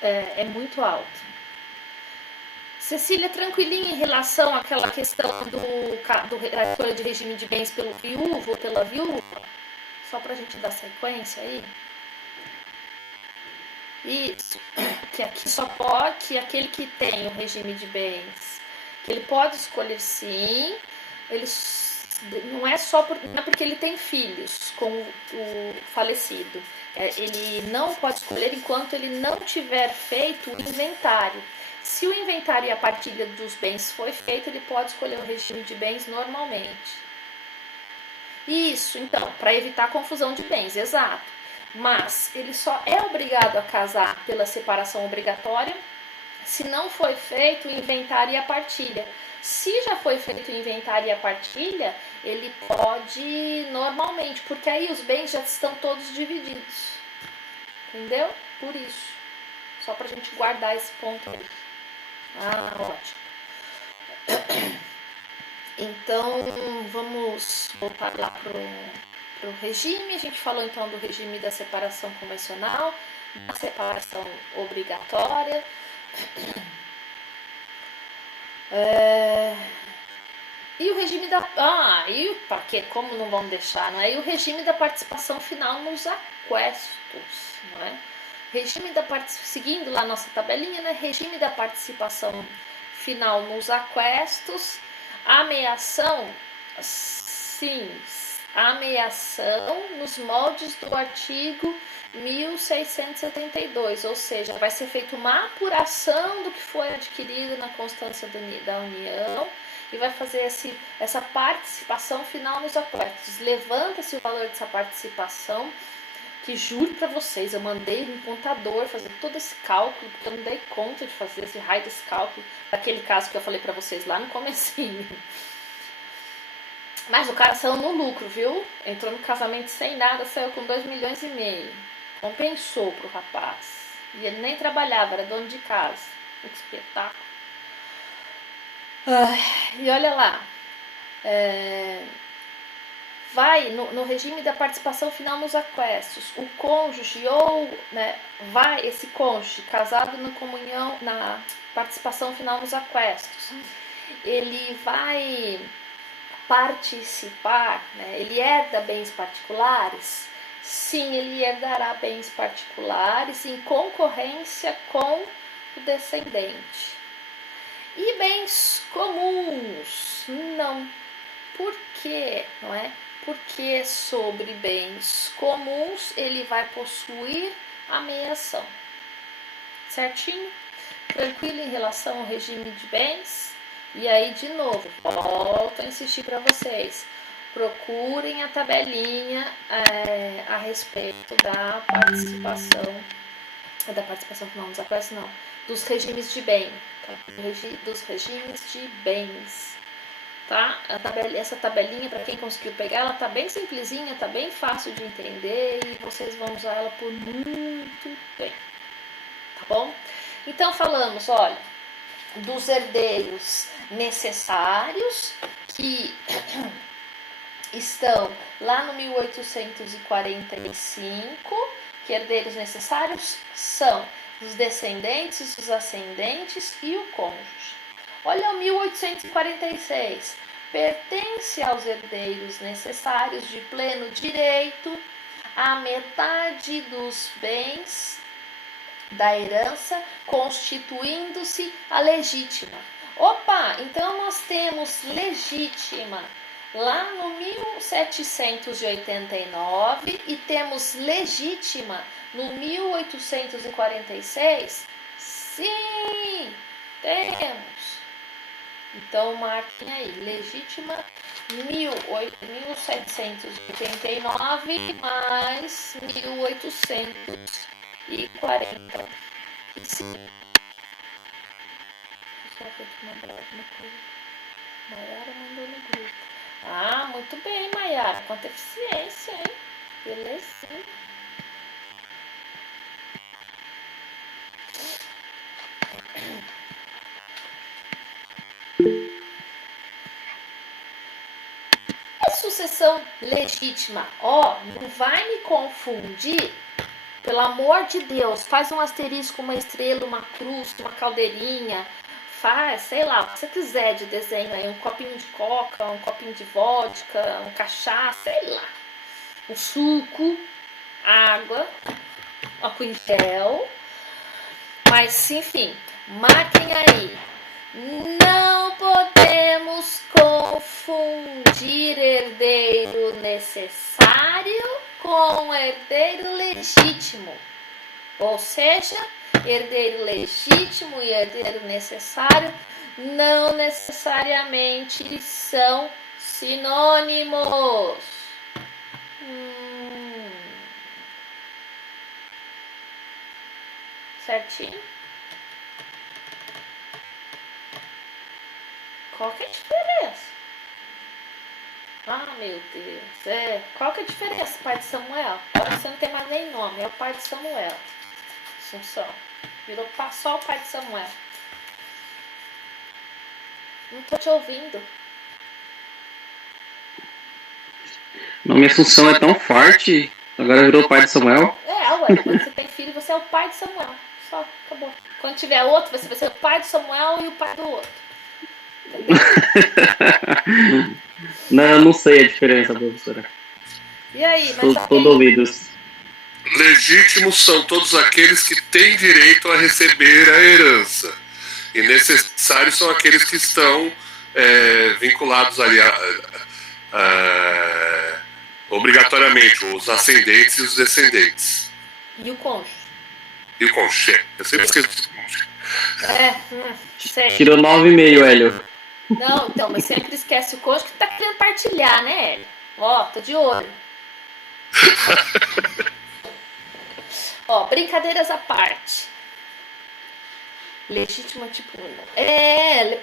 É muito alto. Cecília, tranquilinha em relação àquela questão da escolha de regime de bens pelo viúvo ou pela viúva? Só para a gente dar sequência aí. Isso. Que aqui só pode, que aquele que tem o regime de bens, que ele pode escolher sim, ele não é porque ele tem filhos com o falecido. Ele não pode escolher enquanto ele não tiver feito o inventário. Se o inventário e a partilha dos bens foi feito, ele pode escolher o regime de bens normalmente. Isso, então, para evitar confusão de bens, exato. Mas ele só é obrigado a casar pela separação obrigatória se não foi feito o inventário e a partilha. Se já foi feito o inventário e a partilha, ele pode normalmente, porque aí os bens já estão todos divididos. Entendeu? Por isso. Só para a gente guardar esse ponto aí. Ótimo. Então, vamos voltar lá pro regime. A gente falou então do regime da separação convencional, da separação obrigatória. E o regime da... como não vamos deixar, não é? E o regime da participação final nos aquestos, não é? Seguindo lá nossa tabelinha, né? Regime da participação final nos aquestos, ameação, sim, ameação nos moldes do artigo 1672, ou seja, vai ser feita uma apuração do que foi adquirido na constância da União e vai fazer essa participação final nos aquestos. Levanta-se o valor dessa participação, que juro para vocês, eu mandei um contador fazer todo esse cálculo, porque eu não dei conta de fazer esse raio desse cálculo, daquele caso que eu falei para vocês lá no comecinho. Mas o cara saiu no lucro, viu? Entrou no casamento sem nada, saiu com 2,5 milhões. Compensou pro rapaz. E ele nem trabalhava, era dono de casa. Que espetáculo. E olha lá. Vai no regime da participação final nos aquestos. O cônjuge esse cônjuge casado na comunhão, na participação final nos aquestos, ele vai participar, né? Ele herda bens particulares? Sim, ele herdará bens particulares em concorrência com o descendente. E bens comuns? Não. Por quê? Não é? Porque sobre bens comuns ele vai possuir a meiação. Certinho? Tranquilo em relação ao regime de bens? E aí, de novo, volto a insistir para vocês. Procurem a tabelinha a respeito da participação final nos aquestos, não, dos regimes de bem, tá? Dos regimes de bens, tá? Essa tabelinha, para quem conseguiu pegar, ela tá bem simplesinha, tá bem fácil de entender e vocês vão usar ela por muito tempo, tá bom? Então falamos, olha, dos herdeiros necessários que estão lá no 1845, que herdeiros necessários são os descendentes, os ascendentes e o cônjuge. Olha o 1846, pertence aos herdeiros necessários de pleno direito a metade dos bens da herança, constituindo-se a legítima. Opa, então nós temos legítima lá no 1789 e temos legítima no 1846? Sim, temos. Então, marquem aí. Legítima 1789 mais 1845. Só que aqui mandar alguma coisa. Maiara mandou no grupo. Ah, muito bem, Maiara. Quanta eficiência, hein? Beleza. Sucessão legítima. Ó, não vai me confundir, pelo amor de Deus. Faz um asterisco, uma estrela, uma cruz, uma caldeirinha. Faz, sei lá, o que você quiser de desenho aí. Um copinho de coca, um copinho de vodka, um cachaça, sei lá. Um suco, água, álcool em gel. Mas, enfim, marquem aí. Não podemos confundir herdeiro necessário com herdeiro legítimo. Ou seja, herdeiro legítimo e herdeiro necessário não necessariamente são sinônimos. Certinho? Qual que é a diferença? Ah, meu Deus. Qual que é a diferença, pai de Samuel? Agora você não tem mais nem nome, é o pai de Samuel. Assunção. Virou só o pai de Samuel. Não tô te ouvindo. Nome Assunção é tão forte, agora virou o pai de Samuel. Ué, quando você tem filho, você é o pai de Samuel. Só, acabou. Quando tiver outro, você vai ser o pai de Samuel e o pai do outro. Não, eu não sei a diferença, professora. E aí, mas Estou todo ouvidos. Legítimos são todos aqueles que têm direito a receber a herança. E necessários são aqueles que estão vinculados ali obrigatoriamente, os ascendentes e os descendentes. E o cônjuge? E o cônjuge. Eu sempre esqueço do cônjuge. Sei. Tirou 9,5, Hélio. Não, então, mas sempre esquece o cônjuge que tá querendo partilhar, né, Hélio? Ó, tô de olho. Ó, brincadeiras à parte. Legítimo tipo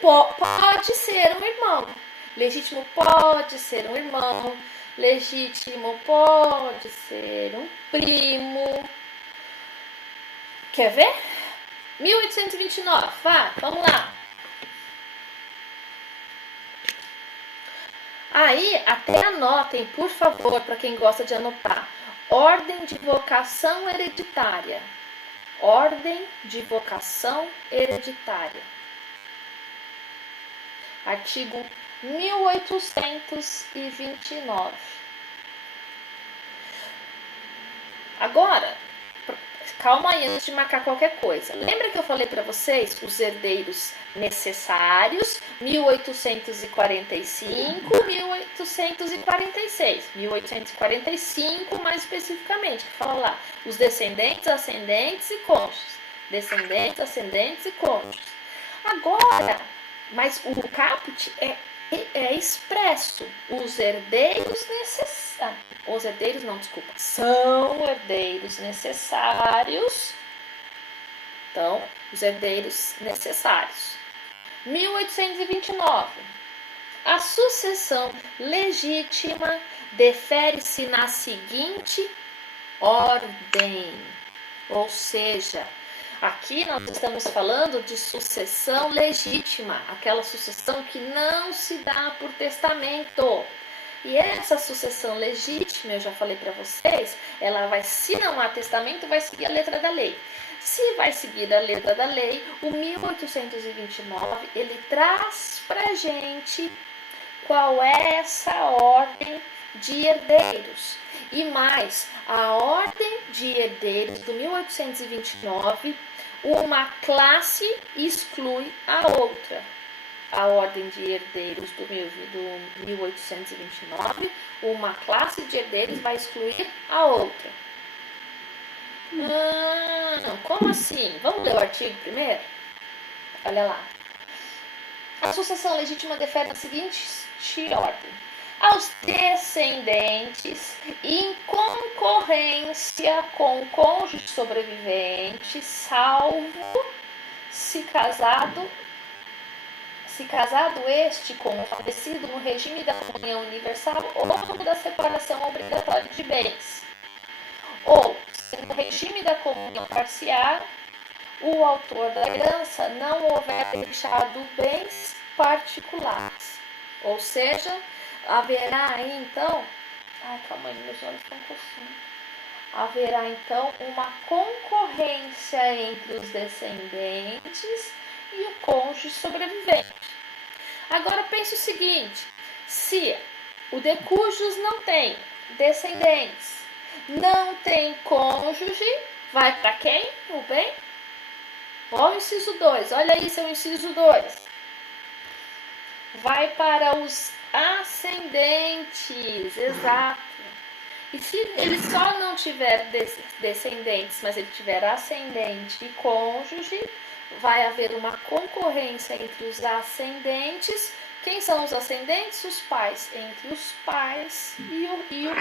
pode ser um irmão. Legítimo pode ser um irmão. Legítimo pode ser um primo. Quer ver? 1829, vamos lá. Aí, até anotem, por favor, para quem gosta de anotar. Ordem de vocação hereditária. Ordem de vocação hereditária. Artigo 1829. Agora, calma aí antes de marcar qualquer coisa. Lembra que eu falei para vocês os herdeiros necessários, 1845, 1846. 1845, mais especificamente, que fala lá, os descendentes, ascendentes e cônjuges. Descendentes, ascendentes e cônjuges. Agora, mas o caput é expresso. Os herdeiros necessários. Os herdeiros não, desculpa. São herdeiros necessários. Então, os herdeiros necessários. 1829. A sucessão legítima defere-se na seguinte ordem. Ou seja, aqui nós estamos falando de sucessão legítima, aquela sucessão que não se dá por testamento. E essa sucessão legítima, eu já falei para vocês, ela vai, se não há testamento, vai seguir a letra da lei. Se vai seguir a letra da lei, o 1829, ele traz pra gente qual é essa ordem de herdeiros. E mais, a ordem de herdeiros do 1829, uma classe exclui a outra. A ordem de herdeiros do 1829, uma classe de herdeiros vai excluir a outra. Como assim? Vamos ler o artigo primeiro? Olha lá. A sucessão legítima difere na seguinte ordem: aos descendentes em concorrência com o cônjuge sobrevivente, salvo se casado este com o falecido no regime da comunhão universal ou da separação obrigatória de bens, ou se no regime da comunhão parcial o autor da herança não houver deixado bens particulares. Ou seja, haverá aí então... Ai, calma aí, meus olhos estão coçando. Haverá então uma concorrência entre os descendentes e o cônjuge sobrevivente. Agora pense o seguinte: se o de cujos não tem descendentes, não tem cônjuge, vai para quem o bem? Olha o inciso 2, olha aí seu inciso 2. Vai para os ascendentes, exato. E se ele só não tiver descendentes, mas ele tiver ascendente e cônjuge, vai haver uma concorrência entre os ascendentes. Quem são os ascendentes? Os pais. Entre os pais e o cônjuge.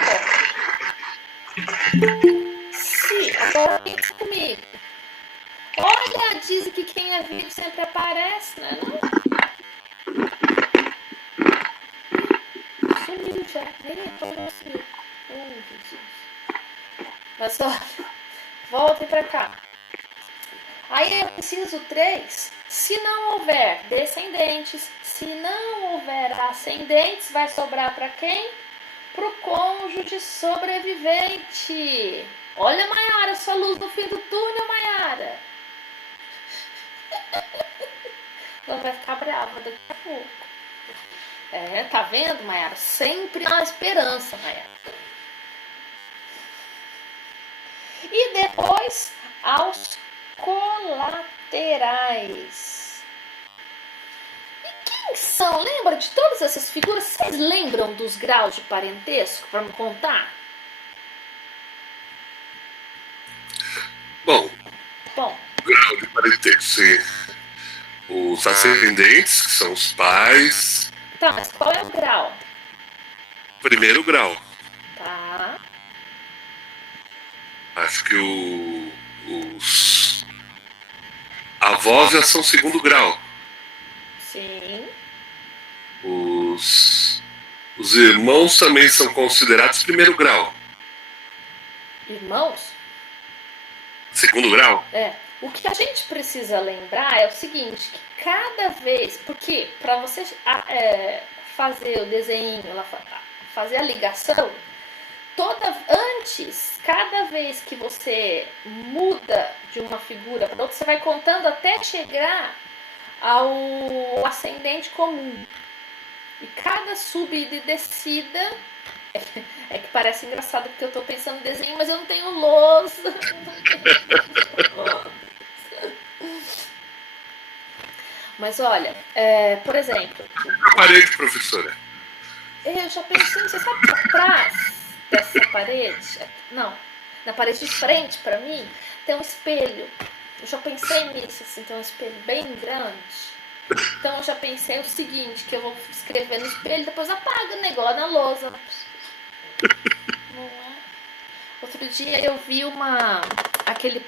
Se, agora pense comigo. Olha, dizem que quem é vivo sempre aparece, né? Não? Sumiu já, nem apareceu. Jesus. Mas olha, voltem para cá. Aí eu preciso 3. Se não houver descendentes, se não houver ascendentes, vai sobrar para quem? Para o cônjuge sobrevivente. Olha, Maiara, sua luz no fim do túnel, Maiara. Ela vai ficar brava daqui a pouco. Tá vendo, Maiara? Sempre há esperança, Maiara. E depois, aos colaterais. E quem são? Lembra de todas essas figuras? Vocês lembram dos graus de parentesco para me contar? Bom, grau de parentesco. Os ascendentes, que são os pais. Tá, mas qual é o grau? Primeiro grau. Tá. Acho que os avós já são segundo grau. Sim. Os irmãos também são considerados primeiro grau. Irmãos? Segundo grau? O que a gente precisa lembrar é o seguinte, que cada vez... Porque para você fazer o desenho, fazer a ligação, cada vez que você muda de uma figura para outra, você vai contando até chegar ao ascendente comum. E cada subida e descida... É que parece engraçado porque eu estou pensando em desenho, mas eu não tenho lousa. Mas olha, por exemplo... A parede, professora. Eu já pensei, você sabe que atrás dessa parede... Não, na parede de frente, para mim, tem um espelho. Eu já pensei nisso, assim, tem um espelho bem grande. Então eu já pensei o seguinte, que eu vou escrever no espelho, depois apaga o negócio na lousa. Não é? Outro dia eu vi aquele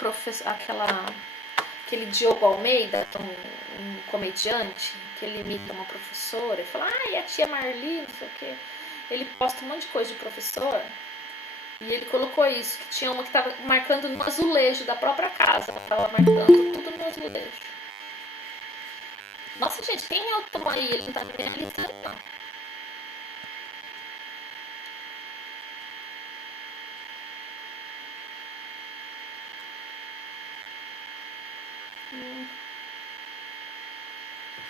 Diogo Almeida, um comediante, que ele imita uma professora e fala, e a tia Marli, não sei o quê. Ele posta um monte de coisa de professor e ele colocou isso, que tinha uma que estava marcando no azulejo da própria casa. Ela estava marcando tudo no azulejo. Nossa, gente, quem é o Tom aí? Ele não tá bem ali, não.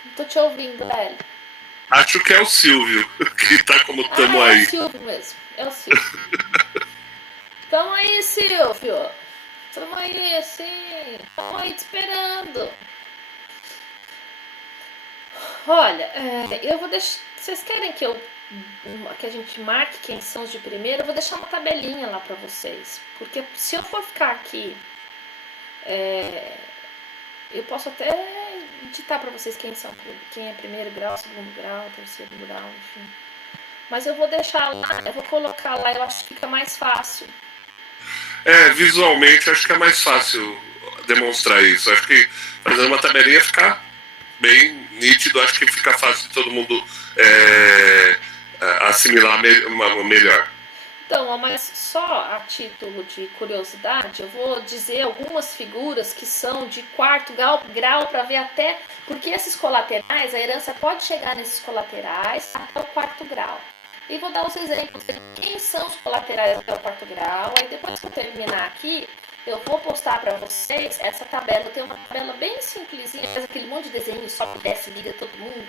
Não tô te ouvindo, velho. Acho que é o Silvio, que tá como tamo aí. É o Silvio mesmo, é o Silvio. Tamo aí, Silvio. Tamo aí, sim. Tamo aí te esperando. Olha, eu vou deixar... Vocês querem que a gente marque quem são os de primeiro? Eu vou deixar uma tabelinha lá pra vocês. Porque se eu for ficar aqui... eu posso até digitar para vocês quem é primeiro grau, segundo grau, terceiro grau, enfim. Mas eu vou deixar lá, eu vou colocar lá, eu acho que fica mais fácil. Visualmente acho que é mais fácil demonstrar isso. Acho que fazendo uma tabelinha fica bem nítido, acho que fica fácil de todo mundo assimilar melhor. Então, mas só a título de curiosidade, eu vou dizer algumas figuras que são de quarto grau para ver até, porque esses colaterais, a herança pode chegar nesses colaterais até o quarto grau. E vou dar os exemplos de quem são os colaterais até o quarto grau. Aí depois que eu terminar aqui, eu vou postar para vocês essa tabela. Eu tenho uma tabela bem simplesinha, faz aquele monte de desenho, sobe, desce, liga todo mundo.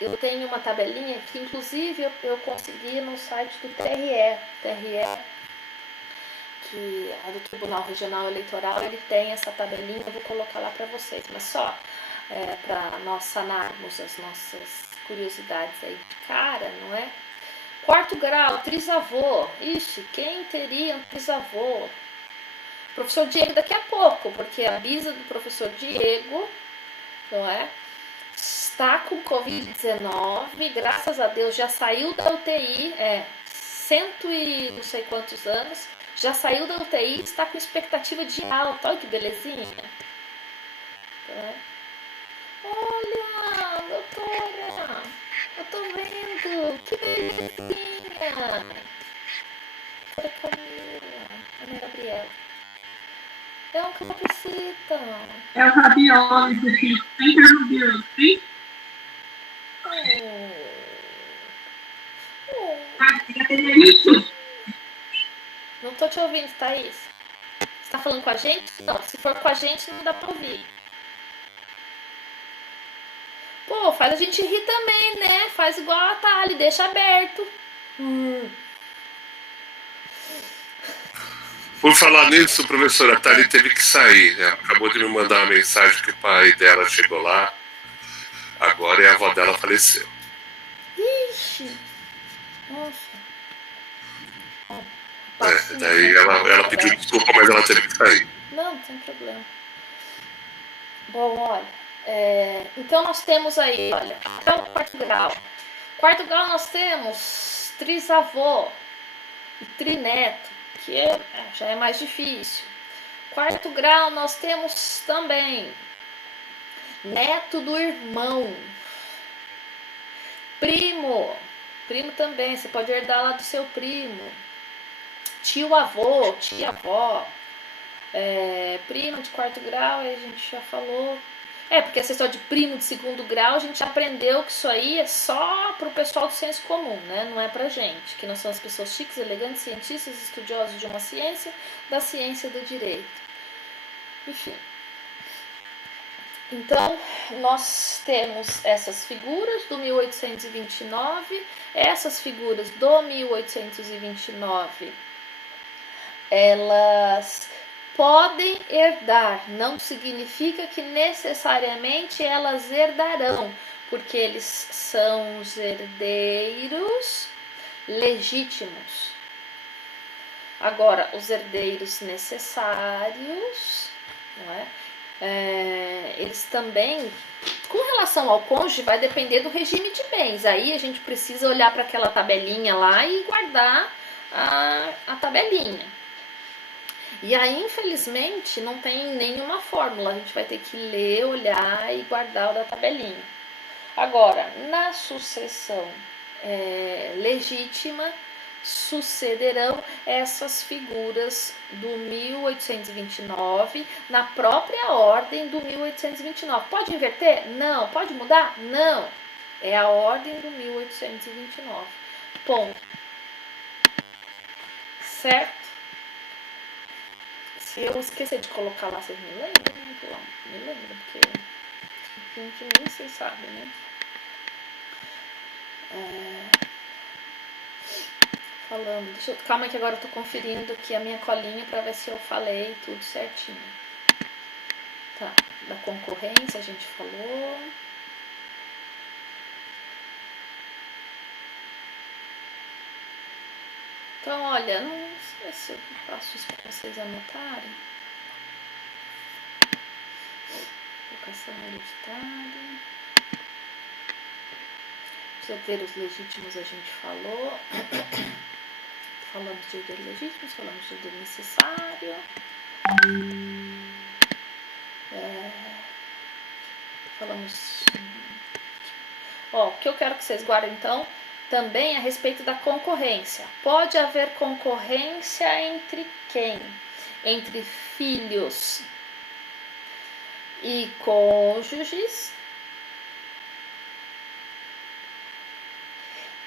Eu tenho uma tabelinha que inclusive eu consegui no site do TRE, que é do Tribunal Regional Eleitoral. Ele tem essa tabelinha, eu vou colocar lá para vocês, mas só para nós sanarmos as nossas curiosidades aí de cara, não é? Quarto grau, trisavô. Ixi, quem teria um trisavô? Professor Diego daqui a pouco, porque a bisa do professor Diego, não é? Está com Covid-19, graças a Deus já saiu da UTI, cento e não sei quantos anos, já saiu da UTI, está com expectativa de alta. Olha que belezinha. Olha, doutora, eu tô vendo, que belezinha. Doutora Camila, Ana Gabriela. É um cabecita. É o rabioli, porque sempre é rabioli, sim? Não tô te ouvindo, Thaís. Você tá falando com a gente? Não, se for com a gente não dá pra ouvir. Pô, faz a gente rir também, né? Faz igual a Thali, deixa aberto. Por falar nisso, professora, a Thali teve que sair. Né? Acabou de me mandar uma mensagem que o pai dela chegou lá. Agora e a avó dela faleceu. Ixi. Nossa. Daí ela pediu desculpa, mas ela teve que sair. Não tem problema. Bom, olha. Então nós temos aí, olha, até o quarto grau. Quarto grau nós temos trisavô e trineto, que já é mais difícil. Quarto grau nós temos também neto do irmão, primo também, você pode herdar lá do seu primo, tio-avô, tia-avó, primo de quarto grau, a gente já falou. Porque essa história de primo de segundo grau, a gente aprendeu que isso aí é só pro pessoal do senso comum, né? Não é pra gente, que nós somos pessoas chiques, elegantes, cientistas, estudiosos de uma ciência, da ciência do direito. Enfim. Então, nós temos essas figuras do 1829, essas figuras do 1829, elas podem herdar, não significa que necessariamente elas herdarão, porque eles são os herdeiros legítimos. Agora, os herdeiros necessários, não é? Eles também, com relação ao cônjuge, vai depender do regime de bens. Aí a gente precisa olhar para aquela tabelinha lá e guardar a tabelinha. E aí, infelizmente, não tem nenhuma fórmula. A gente vai ter que ler, olhar e guardar o da tabelinha. Agora, na sucessão legítima, sucederão essas figuras do 1829 na própria ordem do 1829. Pode inverter? Não. Pode mudar? Não. É a ordem do 1829. Ponto. Certo? Se eu esquecer de colocar lá, vocês me lembram? Me lembram, porque a gente nem vocês sabem, né? Falando, calma que agora eu tô conferindo aqui a minha colinha para ver se eu falei tudo certinho. Tá, da concorrência a gente falou. Então, olha, não sei se eu faço isso para vocês anotarem. Vocação hereditária. Os herdeiros legítimos a gente falou. Falamos de herdeiro legítimo, falamos de herdeiro necessário. Falamos. O que eu quero que vocês guardem então também a respeito da concorrência. Pode haver concorrência entre quem? Entre filhos e cônjuges,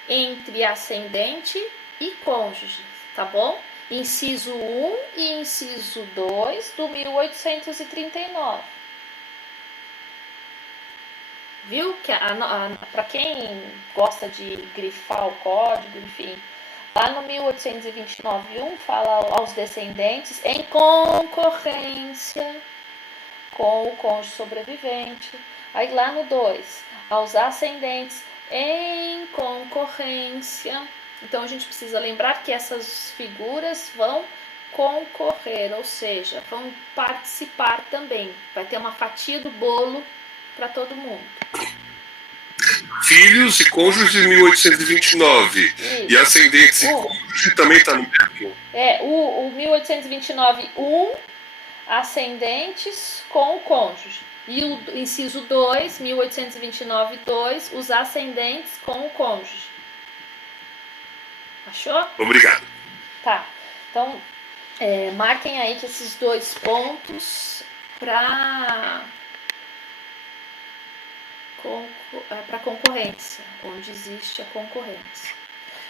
entre ascendente e cônjuge, tá bom? Inciso 1 e inciso 2 do 1839. Viu? Que para quem gosta de grifar o código, enfim, lá no 1829.1 fala aos descendentes em concorrência com o cônjuge sobrevivente. Aí lá no 2, aos ascendentes em concorrência. Então a gente precisa lembrar que essas figuras vão concorrer, ou seja, vão participar também. Vai ter uma fatia do bolo para todo mundo. Filhos e cônjuges de 1829. Isso. E ascendentes e cônjuges também está no mesmo. O 1829.1, ascendentes com o cônjuge. E o inciso 2, 1829.2, os ascendentes com o cônjuge. Achou? Obrigado. Tá. Então, marquem aí que esses dois pontos para concorrência, onde existe a concorrência.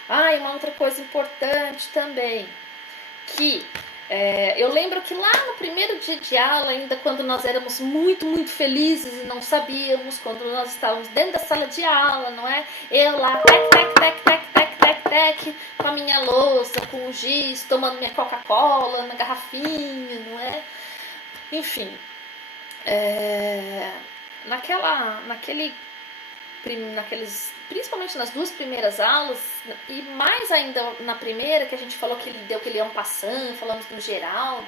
E uma outra coisa importante também, que eu lembro que lá no primeiro dia de aula, ainda quando nós éramos muito, muito felizes e não sabíamos, quando nós estávamos dentro da sala de aula, não é? Eu lá, tec, com a minha louça, com o giz, tomando minha Coca-Cola na garrafinha, não é? Enfim, principalmente nas duas primeiras aulas, e mais ainda na primeira, que a gente falou que ele deu que ele é um passando, falamos no geral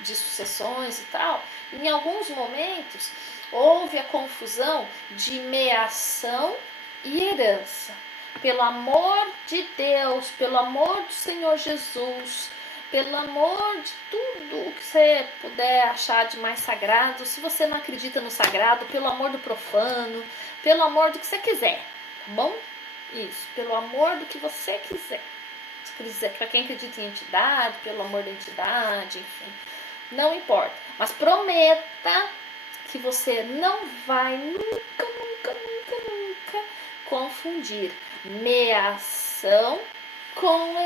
de sucessões e tal, em alguns momentos houve a confusão de meação e herança. Pelo amor de Deus, pelo amor do Senhor Jesus, pelo amor de tudo o que você puder achar de mais sagrado, se você não acredita no sagrado, pelo amor do profano, pelo amor do que você quiser, tá bom? Isso, pelo amor do que você quiser. Se quiser, para quem acredita em entidade, pelo amor da entidade, enfim, não importa. Mas prometa que você não vai nunca confundir meação com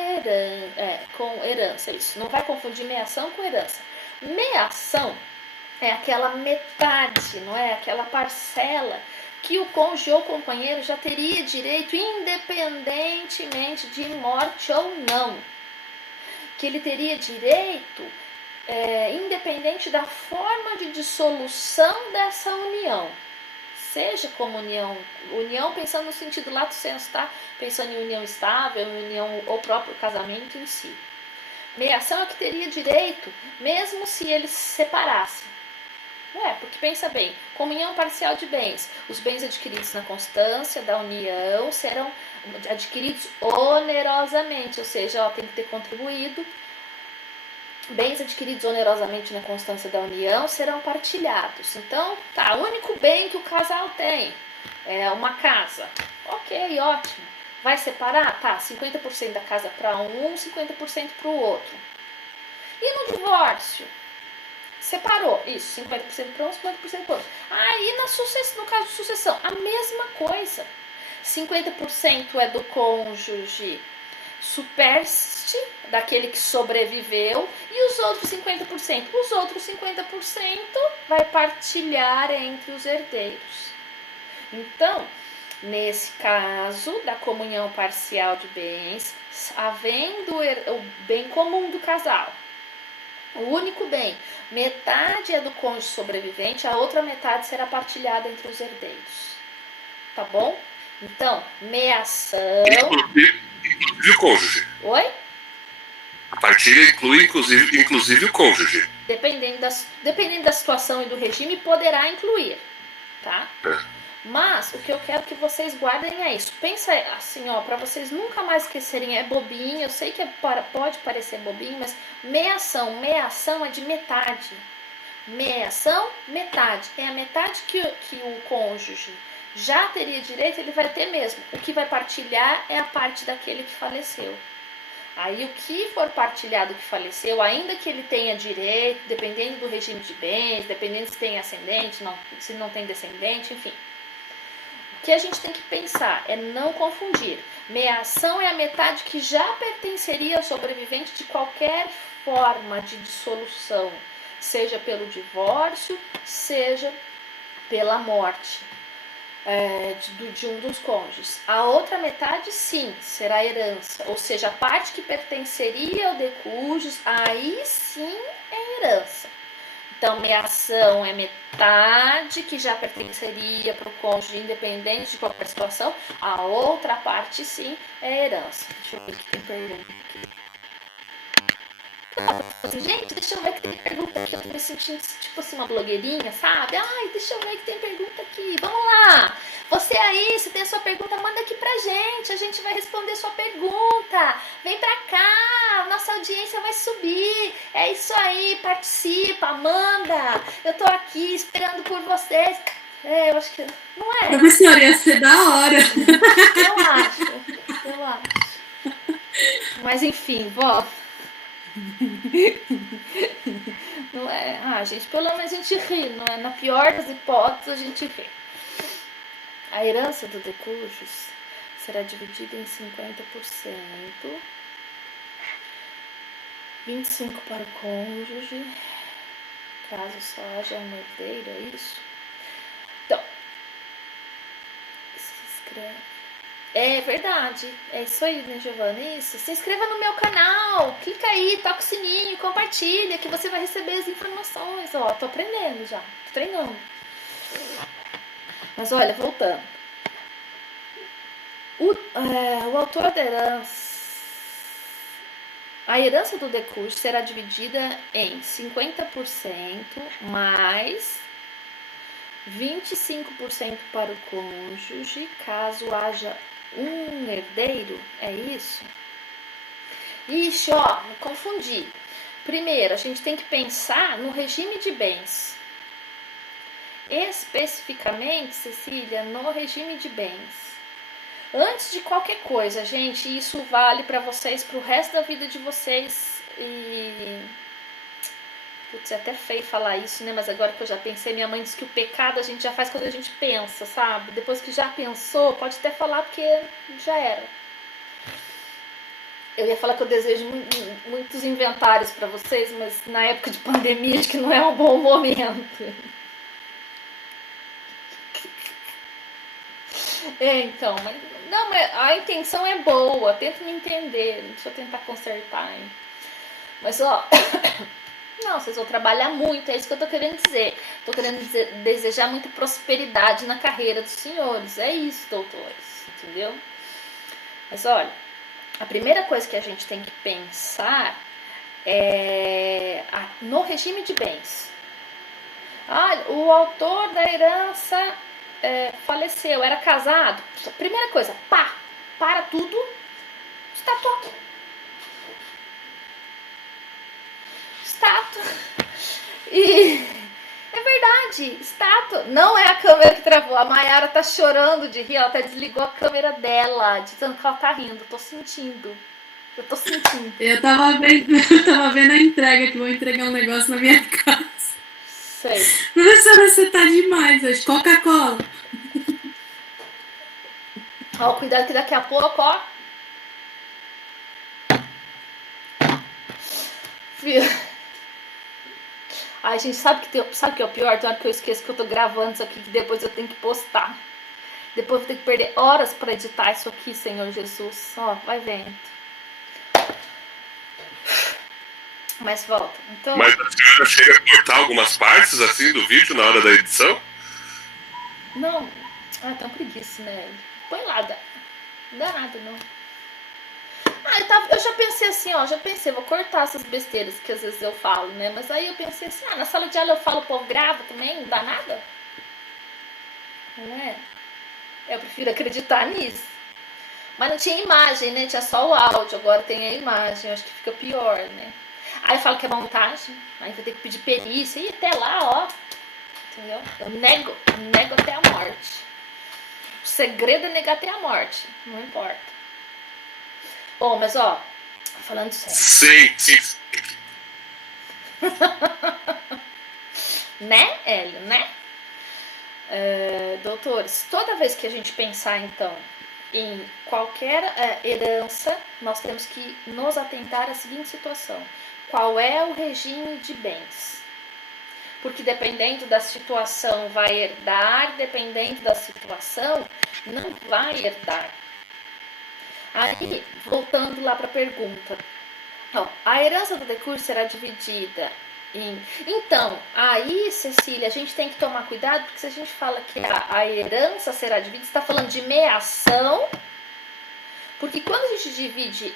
herança. Isso, não vai confundir meação com herança. Meação é aquela metade, não é? Aquela parcela que o cônjuge ou companheiro já teria direito, independentemente de morte ou não. Que ele teria direito, independente da forma de dissolução dessa união. Seja como união pensando no sentido lato sensu, tá? Pensando em união estável, em união ou próprio casamento em si. Meação é que teria direito, mesmo se eles se separassem. Porque pensa bem, comunhão parcial de bens. Os bens adquiridos na constância da união serão adquiridos onerosamente, ou seja, tem que ter contribuído. Bens adquiridos onerosamente na constância da união serão partilhados. Então, o único bem que o casal tem é uma casa. Ok, ótimo. Vai separar? 50% da casa para um, 50% para o outro. E no divórcio? Separou. Isso, 50% para um, 50% para o outro. Aí, no caso de sucessão, a mesma coisa. 50% é do cônjuge superste, daquele que sobreviveu, e os outros 50%? Os outros 50% vai partilhar entre os herdeiros. Então, nesse caso da comunhão parcial de bens, havendo o bem comum do casal, o único bem, metade é do cônjuge sobrevivente, a outra metade será partilhada entre os herdeiros. Tá bom? Então, meação... Inclusive o cônjuge. Oi? A partilha inclui, inclusive o cônjuge. Dependendo da situação e do regime, poderá incluir, tá? Mas o que eu quero que vocês guardem é isso. Pensa assim, ó, para vocês nunca mais esquecerem. É bobinho, eu sei que pode parecer bobinho, mas meia ação é de metade. Meia ação, metade. É a metade que o cônjuge já teria direito, ele vai ter mesmo. O que vai partilhar é a parte daquele que faleceu. Aí o que for partilhado que faleceu, ainda que ele tenha direito, dependendo do regime de bens, dependendo se tem ascendente, se não tem descendente, enfim. O que a gente tem que pensar é não confundir. Meia ação é a metade que já pertenceria ao sobrevivente de qualquer forma de dissolução, seja pelo divórcio, seja pela morte de um dos cônjuges. A outra metade, sim, será herança, ou seja, a parte que pertenceria ao decujus, aí sim é herança. Então, meia ação é metade que já pertenceria para o cônjuge, independente de qualquer situação. A outra parte, sim, é herança. Deixa eu ver se tem pergunta aqui. Gente, deixa eu ver que tem pergunta aqui. Eu tô me sentindo tipo assim, uma blogueirinha, sabe? Ai, deixa eu ver que tem pergunta aqui. Vamos lá! Você aí, se tem a sua pergunta, manda aqui pra gente. A gente vai responder sua pergunta. Vem pra cá, nossa audiência vai subir. É isso aí, participa, manda. Eu tô aqui esperando por vocês. Eu acho que... Não é? Professora, ia ser da hora. Eu acho. Mas enfim, vó. Não é? Gente, pelo menos a gente ri, não é? Na pior das hipóteses, a gente ri. A herança do decujus será dividida em 50%, 25% para o cônjuge, caso só haja um herdeiro, é isso? Então, se inscreve. É verdade, é isso aí, né, Giovana? Isso. Se inscreva no meu canal, clica aí, toca o sininho, compartilha, que você vai receber as informações. Ó, tô aprendendo já, tô treinando. Mas olha, voltando. O autor da herança. A herança do decujus será dividida em 50% mais 25% para o cônjuge, caso haja um herdeiro, é isso? Ixi, ó, me confundi. Primeiro, a gente tem que pensar no regime de bens. Especificamente, Cecília, no regime de bens. Antes de qualquer coisa, gente, isso vale para vocês, pro resto da vida de vocês. E... Putz, é até feio falar isso, né? Mas agora que eu já pensei, minha mãe disse que o pecado a gente já faz quando a gente pensa, sabe? Depois que já pensou, pode até falar porque já era. Eu ia falar que eu desejo muitos inventários para vocês, mas na época de pandemia acho que não é um bom momento. Então, mas a intenção é boa, tenta me entender, deixa eu tentar consertar, hein? Mas ó, não, vocês vão trabalhar muito, é isso que eu tô querendo dizer. Tô querendo desejar muita prosperidade na carreira dos senhores, é isso, doutores, entendeu? Mas olha, a primeira coisa que a gente tem que pensar é no regime de bens. Olha, o autor da herança faleceu, era casado. Primeira coisa, para tudo, estátua. E é verdade, estátua. Não é a câmera que travou. A Mayara tá chorando de rir, ela até desligou a câmera dela, dizendo que ela tá rindo. Eu tô sentindo. Eu tava vendo a entrega, que vou entregar um negócio na minha casa. Sei. Professora, você tá demais hoje. Coca-Cola. Ó, cuidado que daqui a pouco, ó. Ai, gente, sabe o que é o pior? Tem hora que eu esqueço que eu tô gravando isso aqui, que depois eu tenho que postar. Depois eu vou ter que perder horas pra editar isso aqui, Senhor Jesus. Ó, vai vendo. Mas volta. Então... Mas a senhora chega a cortar algumas partes assim do vídeo na hora da edição? Não. Tão preguiça, né? Põe lá, não dá nada, não. Eu já pensei assim, vou cortar essas besteiras que às vezes eu falo, né? Mas aí eu pensei assim, na sala de aula eu falo, o povo grava também, não dá nada. Não é? Eu prefiro acreditar nisso. Mas não tinha imagem, né? Tinha só o áudio, agora tem a imagem, eu acho que fica pior, né? Aí eu falo que é montagem, aí vai ter que pedir perícia, e até lá, entendeu? Eu nego até a morte. O segredo é negar até a morte, não importa. Bom, mas falando sério. Sim. Né, Hélio, né? Doutores, toda vez que a gente pensar, então, em qualquer herança, nós temos que nos atentar à seguinte situação. Qual é o regime de bens? Porque dependendo da situação vai herdar, dependendo da situação não vai herdar. Aí, voltando lá para a pergunta. A herança do decurso será dividida em... Então, aí, Cecília, a gente tem que tomar cuidado, porque se a gente fala que a herança será dividida, está falando de meação, porque quando a gente divide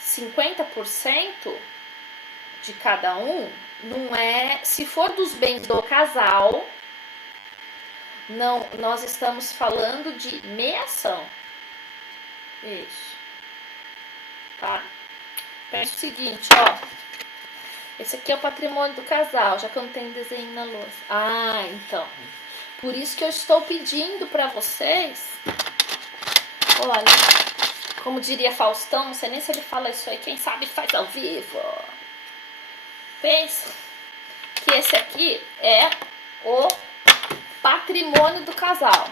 50% de cada um, não é... Se for dos bens do casal, não, nós estamos falando de meação. Isso. Tá? Pensa o seguinte, esse aqui é o patrimônio do casal, já que eu não tenho desenho na lousa. Então. Por isso que eu estou pedindo para vocês. Olha, como diria Faustão, não sei nem se ele fala isso aí, quem sabe faz ao vivo. Pensa que esse aqui é o patrimônio do casal.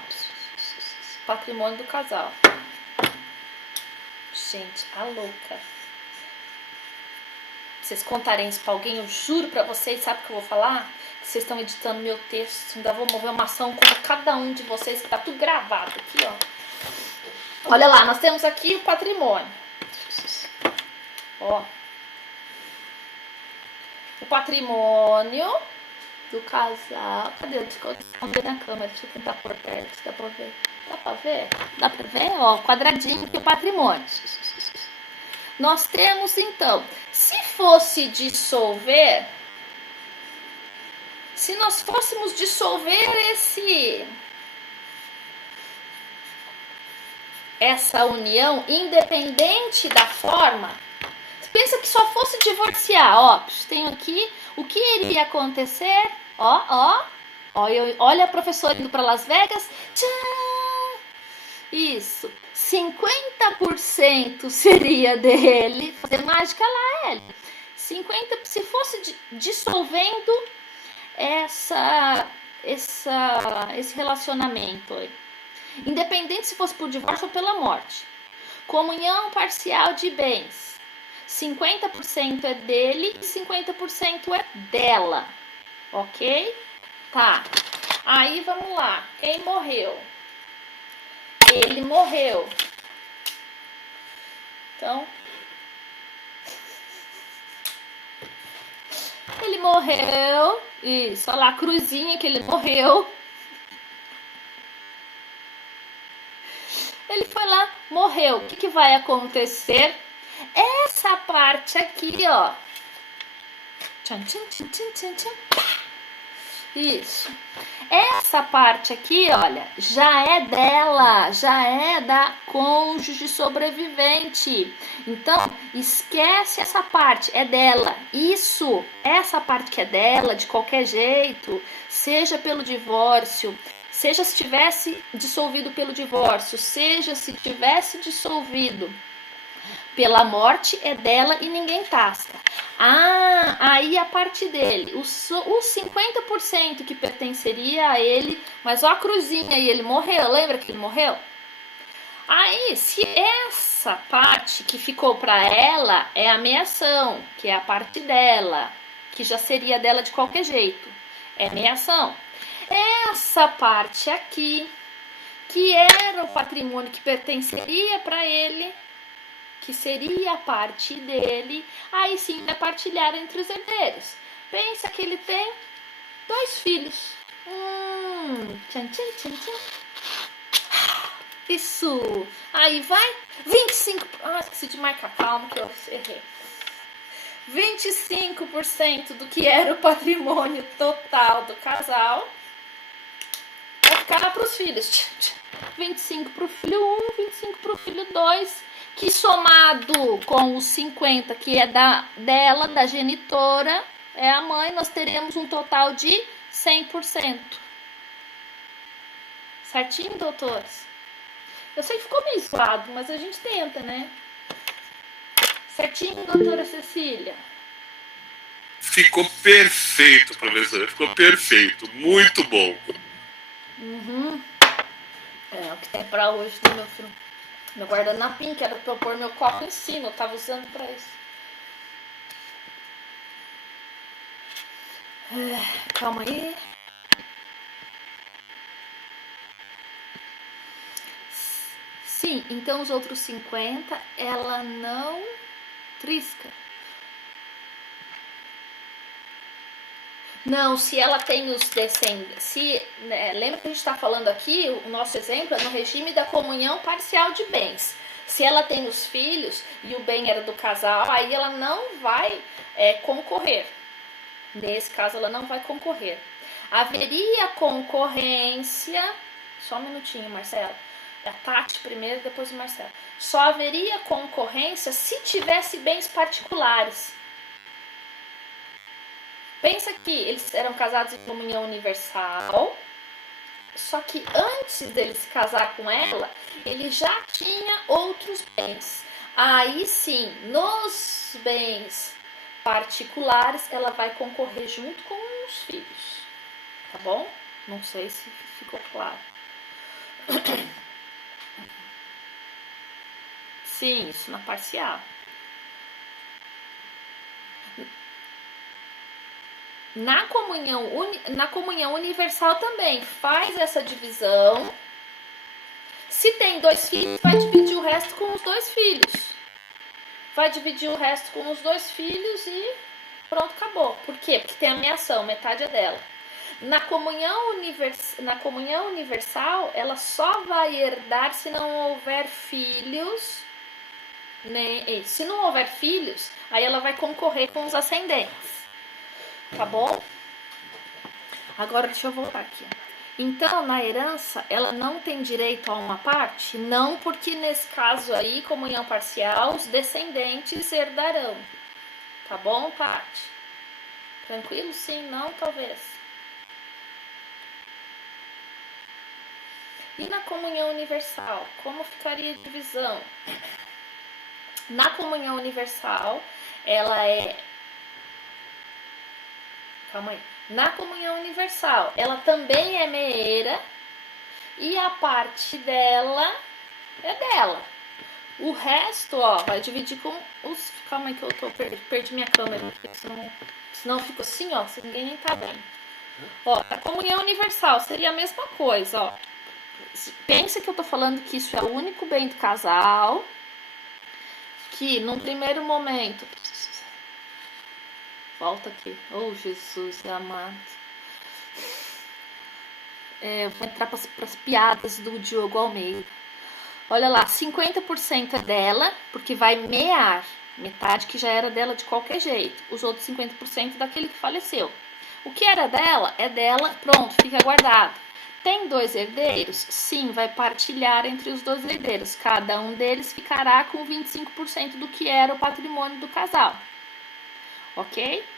Patrimônio do casal. Gente, a louca. Vocês contarem isso pra alguém, eu juro pra vocês, sabe o que eu vou falar? Que vocês estão editando meu texto, ainda vou mover uma ação com cada um de vocês, que tá tudo gravado aqui, Olha lá, nós temos aqui o patrimônio. O patrimônio do casal. Cadê? Esconder na câmera, deixa eu tentar por perto, dá pra ver? Dá pra ver? Dá pra ver? Quadradinho aqui o patrimônio. Nós temos, então, se fosse dissolver, se nós fôssemos dissolver essa união, independente da forma, pensa que só fosse divorciar, tenho aqui, o que iria acontecer? Olha a professora indo para Las Vegas, tchau! Isso, 50% seria dele, fazer mágica lá, ele. 50%, se fosse dissolvendo esse relacionamento, independente se fosse por divórcio ou pela morte. Comunhão parcial de bens, 50% é dele e 50% é dela, ok? Tá, aí vamos lá, quem morreu? Ele morreu. Então, ele morreu. Isso, olha lá a cruzinha que ele morreu. Ele foi lá, morreu. O que vai acontecer? Essa parte aqui, Tchan, tchan, tchan, tchan, tchan. Isso. Essa parte aqui, olha, já é dela, já é da cônjuge sobrevivente. Então, esquece essa parte, é dela. Isso, essa parte que é dela, de qualquer jeito, seja pelo divórcio, seja se tivesse dissolvido pelo divórcio, seja se tivesse dissolvido pela morte, é dela e ninguém tasca. Aí a parte dele, os 50% que pertenceria a ele, mas a cruzinha e ele morreu, lembra que ele morreu? Aí, se essa parte que ficou para ela é a meação, que é a parte dela, que já seria dela de qualquer jeito, é meação. Essa parte aqui, que era o patrimônio que pertenceria para ele, que seria a parte dele, aí sim vai partilhar entre os herdeiros. Pensa que ele tem 2 filhos. Tchan, tchan, tchan, tchan. Isso. Aí vai 25%. Ah, esqueci de marcar. Calma que eu errei. 25% do que era o patrimônio total do casal vai ficar para os filhos. 25 para o filho 1, 25 para o filho 2, que somado com os 50 que é dela, da genitora, é a mãe, nós teremos um total de 100%. Certinho, doutores? Eu sei que ficou meio zoado, mas a gente tenta, né? Certinho, doutora Cecília? Ficou perfeito, professora. Ficou perfeito. Muito bom. É o que tem pra hoje, né, meu filho? Meu guardanapim, que era pra eu pôr meu copo em cima, eu tava usando pra isso. Calma aí. Sim, então os outros 50, ela não trisca. Não, se ela tem os descendentes. Lembra que a gente está falando aqui, o nosso exemplo é no regime da comunhão parcial de bens. Se ela tem os filhos e o bem era do casal, aí ela não vai concorrer. Nesse caso, ela não vai concorrer. Haveria concorrência. Só um minutinho, Marcelo. A Tati primeiro, depois o Marcelo. Só haveria concorrência se tivesse bens particulares. Pensa que eles eram casados em comunhão universal, só que antes dele se casar com ela, ele já tinha outros bens. Aí sim, nos bens particulares, ela vai concorrer junto com os filhos. Tá bom? Não sei se ficou claro. Sim, isso na parcial. Na comunhão universal também faz essa divisão. Se tem 2 filhos, vai dividir o resto com os 2 filhos. Vai dividir o resto com os 2 filhos e pronto, acabou. Por quê? Porque tem a meação, metade é dela. Na comunhão universal, ela só vai herdar se não houver filhos. Se não houver filhos, aí ela vai concorrer com os ascendentes. Tá bom? Agora deixa eu voltar aqui. Então, na herança, ela não tem direito a uma parte? Não, porque nesse caso aí, comunhão parcial, os descendentes herdarão. Tá bom, Paty? Tranquilo? Sim, não, talvez. E na comunhão universal, como ficaria a divisão? Na comunhão universal, ela é... Calma aí. Na comunhão universal, ela também é meeira e a parte dela é dela. O resto, ó, vai dividir com os... Calma aí que eu perdi minha câmera, senão fica assim, ó, se ninguém nem tá bem. Ó, a comunhão universal seria a mesma coisa, ó. Pensa que eu tô falando que isso é o único bem do casal, que num primeiro momento... Volta aqui. Oh, Jesus amado. Vou entrar para as piadas do Diogo Almeida. Olha lá, 50% é dela, porque vai mear. Metade que já era dela de qualquer jeito. Os outros 50% daquele que faleceu. O que era dela, é dela, pronto, fica guardado. Tem 2 herdeiros? Sim, vai partilhar entre os 2 herdeiros. Cada um deles ficará com 25% do que era o patrimônio do casal. Ok?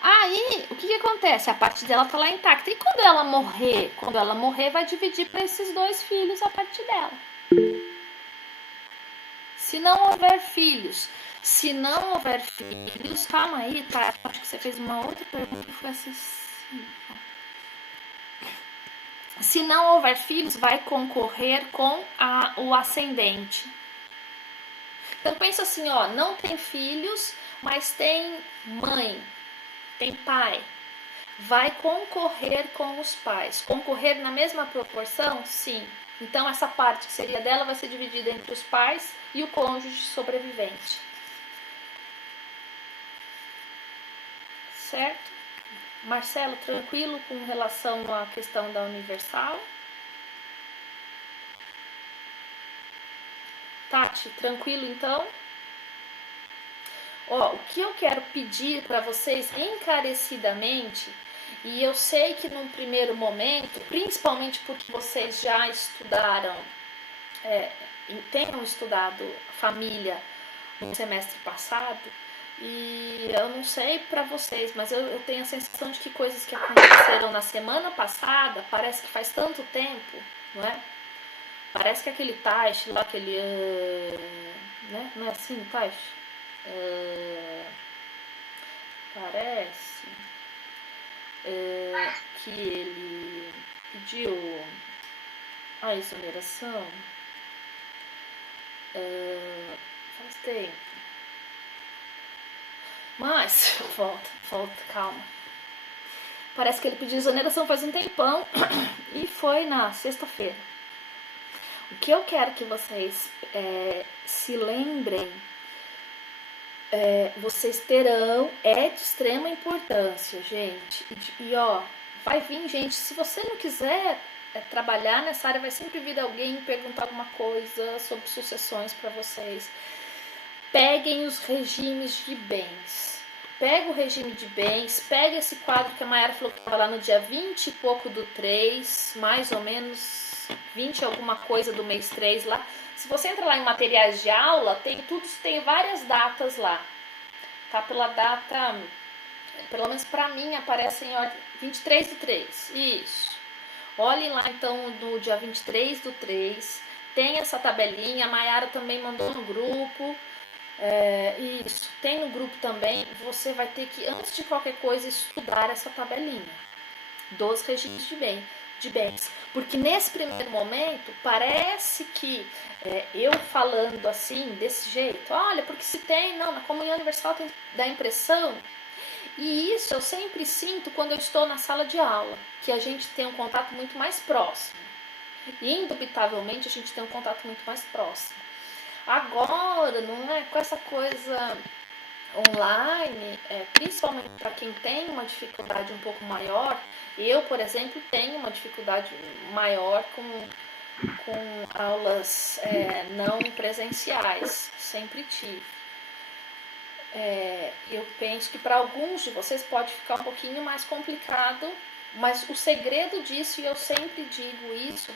Aí, o que acontece? A parte dela tá lá intacta. E quando ela morrer? Quando ela morrer, vai dividir para esses 2 filhos a parte dela. Se não houver filhos. Calma aí, tá? Acho que você fez uma outra pergunta que foi assim. Se não houver filhos, vai concorrer com o ascendente. Então, pensa assim, ó. Não tem filhos, mas tem mãe. Tem pai, vai concorrer com os pais. Concorrer na mesma proporção? Sim. Então, essa parte que seria dela vai ser dividida entre os pais e o cônjuge sobrevivente. Certo? Marcelo, tranquilo com relação à questão da universal? Tati, tranquilo então? Ó, o que eu quero pedir para vocês encarecidamente, e eu sei que num primeiro momento, principalmente porque vocês já estudaram, tenham estudado família no semestre passado, e eu não sei para vocês, mas eu tenho a sensação de que coisas que aconteceram na semana passada, parece que faz tanto tempo, não é? Parece que aquele Taish lá, aquele... né? Não é assim, Taish? Parece que ele pediu a exoneração faz tempo. Mas, volta, calma. Parece que ele pediu exoneração faz um tempão e foi na sexta-feira. O que eu quero que vocês se lembrem, vocês terão, é de extrema importância, gente. E ó, vai vir gente, se você não quiser trabalhar nessa área, vai sempre vir alguém perguntar alguma coisa sobre sucessões para vocês. Peguem os regimes de bens. Pega o regime de bens, pega esse quadro que a Mayara falou que estava lá no dia 20 e pouco do 3, mais ou menos 20 alguma coisa do mês 3 lá. Se você entra lá em materiais de aula, tem várias datas lá. Tá pela data, pelo menos para mim, aparece em ordem 23 do 3. Isso. Olhem lá então no dia 23 do 3. Tem essa tabelinha, a Mayara também mandou no grupo. Isso, tem no grupo também. Você vai ter que, antes de qualquer coisa, estudar essa tabelinha dos registros de bens. Porque nesse primeiro momento, parece que eu falando assim, desse jeito, olha, porque se tem, não, na comunhão universal tem da impressão. E isso eu sempre sinto quando eu estou na sala de aula, que a gente tem um contato muito mais próximo. E, indubitavelmente, a gente tem um contato muito mais próximo. Agora, não é com essa coisa online, principalmente para quem tem uma dificuldade um pouco maior. Eu, por exemplo, tenho uma dificuldade maior com aulas não presenciais, sempre tive. Eu penso que para alguns de vocês pode ficar um pouquinho mais complicado, mas o segredo disso, e eu sempre digo isso,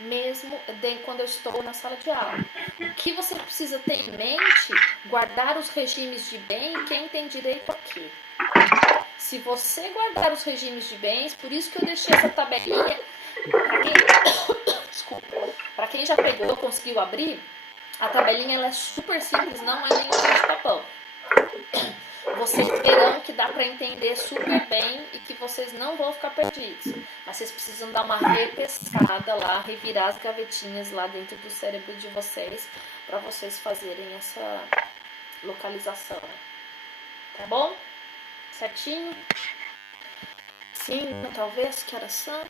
mesmo quando eu estou na sala de aula. O que você precisa ter em mente, guardar os regimes de bem, quem tem direito a quê? Se você guardar os regimes de bens, por isso que eu deixei essa tabelinha, para quem já pegou, conseguiu abrir, a tabelinha ela é super simples, não é nenhum de papão. Vocês verão que dá para entender super bem e que vocês não vão ficar perdidos. Mas vocês precisam dar uma repescada lá, revirar as gavetinhas lá dentro do cérebro de vocês para vocês fazerem essa localização. Tá bom? Certinho? Sim, talvez, que horas são?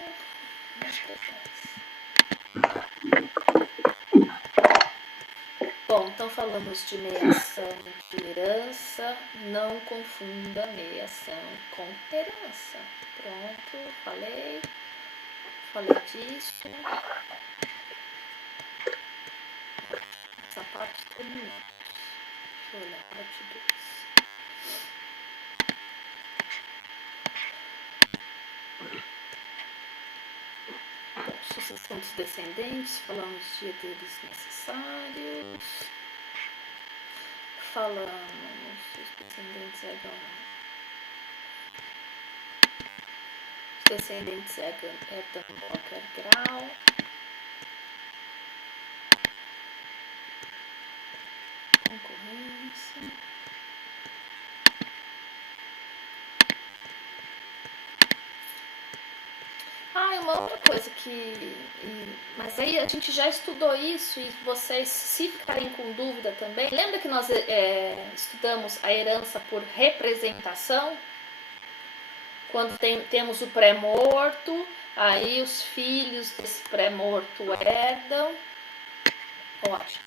Bom, então falamos de meiação de herança. Não confunda meiação com herança. Pronto, falei disso. Essa parte terminou. Deixa eu olhar a parte 2. Sucessão dos descendentes, falamos de herdeiros necessários, falamos os descendentes herdam em qualquer grau, concorrência. Uma outra coisa mas aí a gente já estudou isso e vocês, se ficarem com dúvida também, lembra que nós estudamos a herança por representação? Quando temos o pré-morto, aí os filhos desse pré-morto herdam. Ótimo.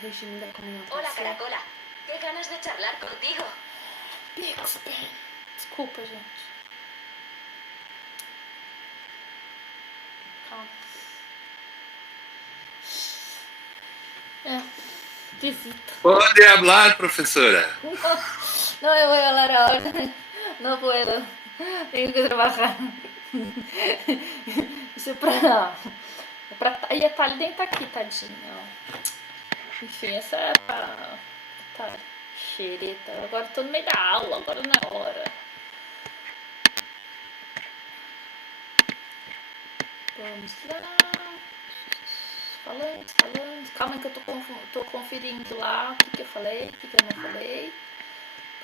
Regime da comunhão. Hola, Caracola. Qué ganas de charlar contigo. Desculpa, gente. Calma. Visita. Pode falar, professora. No me voy a hablar ahora. No puedo. Tengo que trabajar. Isso é pra e a Thalia nem tá aqui, tadinha. Ó. Enfim, essa é tá xereta. Agora eu tô no meio da aula, agora não é hora. Vamos lá. Falando. Calma que eu tô conferindo lá o que eu falei, o que eu não falei.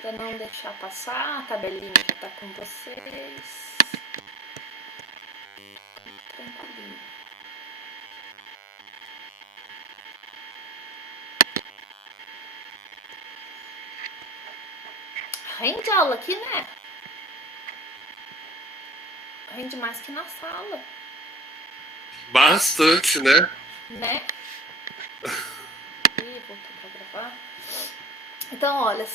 Pra não deixar passar. A tabelinha já tá com vocês. Tranquilinho. Rende aula aqui, né? Rende mais que na sala. Bastante, né? Né? Ih, voltou pra gravar. Então, olha,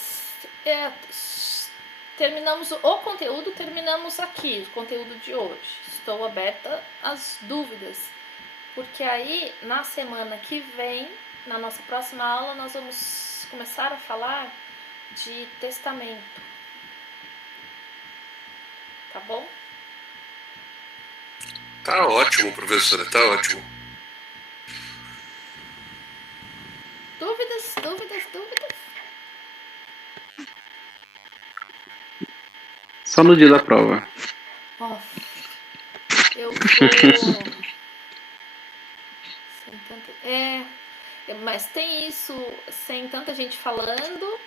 terminamos o conteúdo, terminamos aqui, o conteúdo de hoje. Estou aberta às dúvidas, porque aí, na semana que vem, na nossa próxima aula, nós vamos começar a falar de testamento. Tá bom? Tá ótimo, professora, tá ótimo. Dúvidas? Só no dia da prova. Ó, eu vou... mas tem isso, sem tanta gente falando,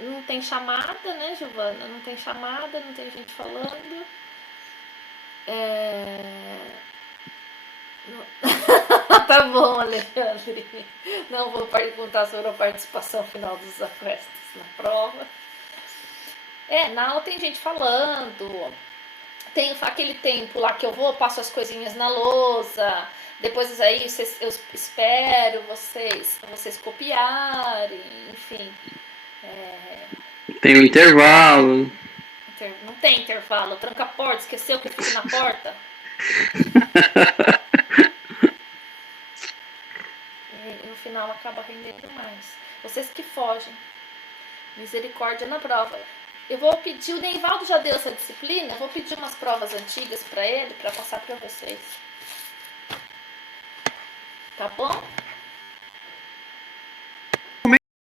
não tem chamada, né, Giovana? Não tem chamada, não tem gente falando. Tá bom, Alexandre. Não vou perguntar sobre a participação final dos aquestos na prova. Na aula tem gente falando. Tem aquele tempo lá que eu vou, passo as coisinhas na lousa. Depois aí eu espero vocês copiarem, enfim. Tem um intervalo. Não tem intervalo. Tranca a porta, esqueceu que eu fico na porta. E no final acaba rendendo mais. Vocês que fogem. Misericórdia na prova. Eu vou pedir, o Neivaldo já deu essa disciplina, eu vou pedir umas provas antigas para ele, para passar para vocês. Tá bom?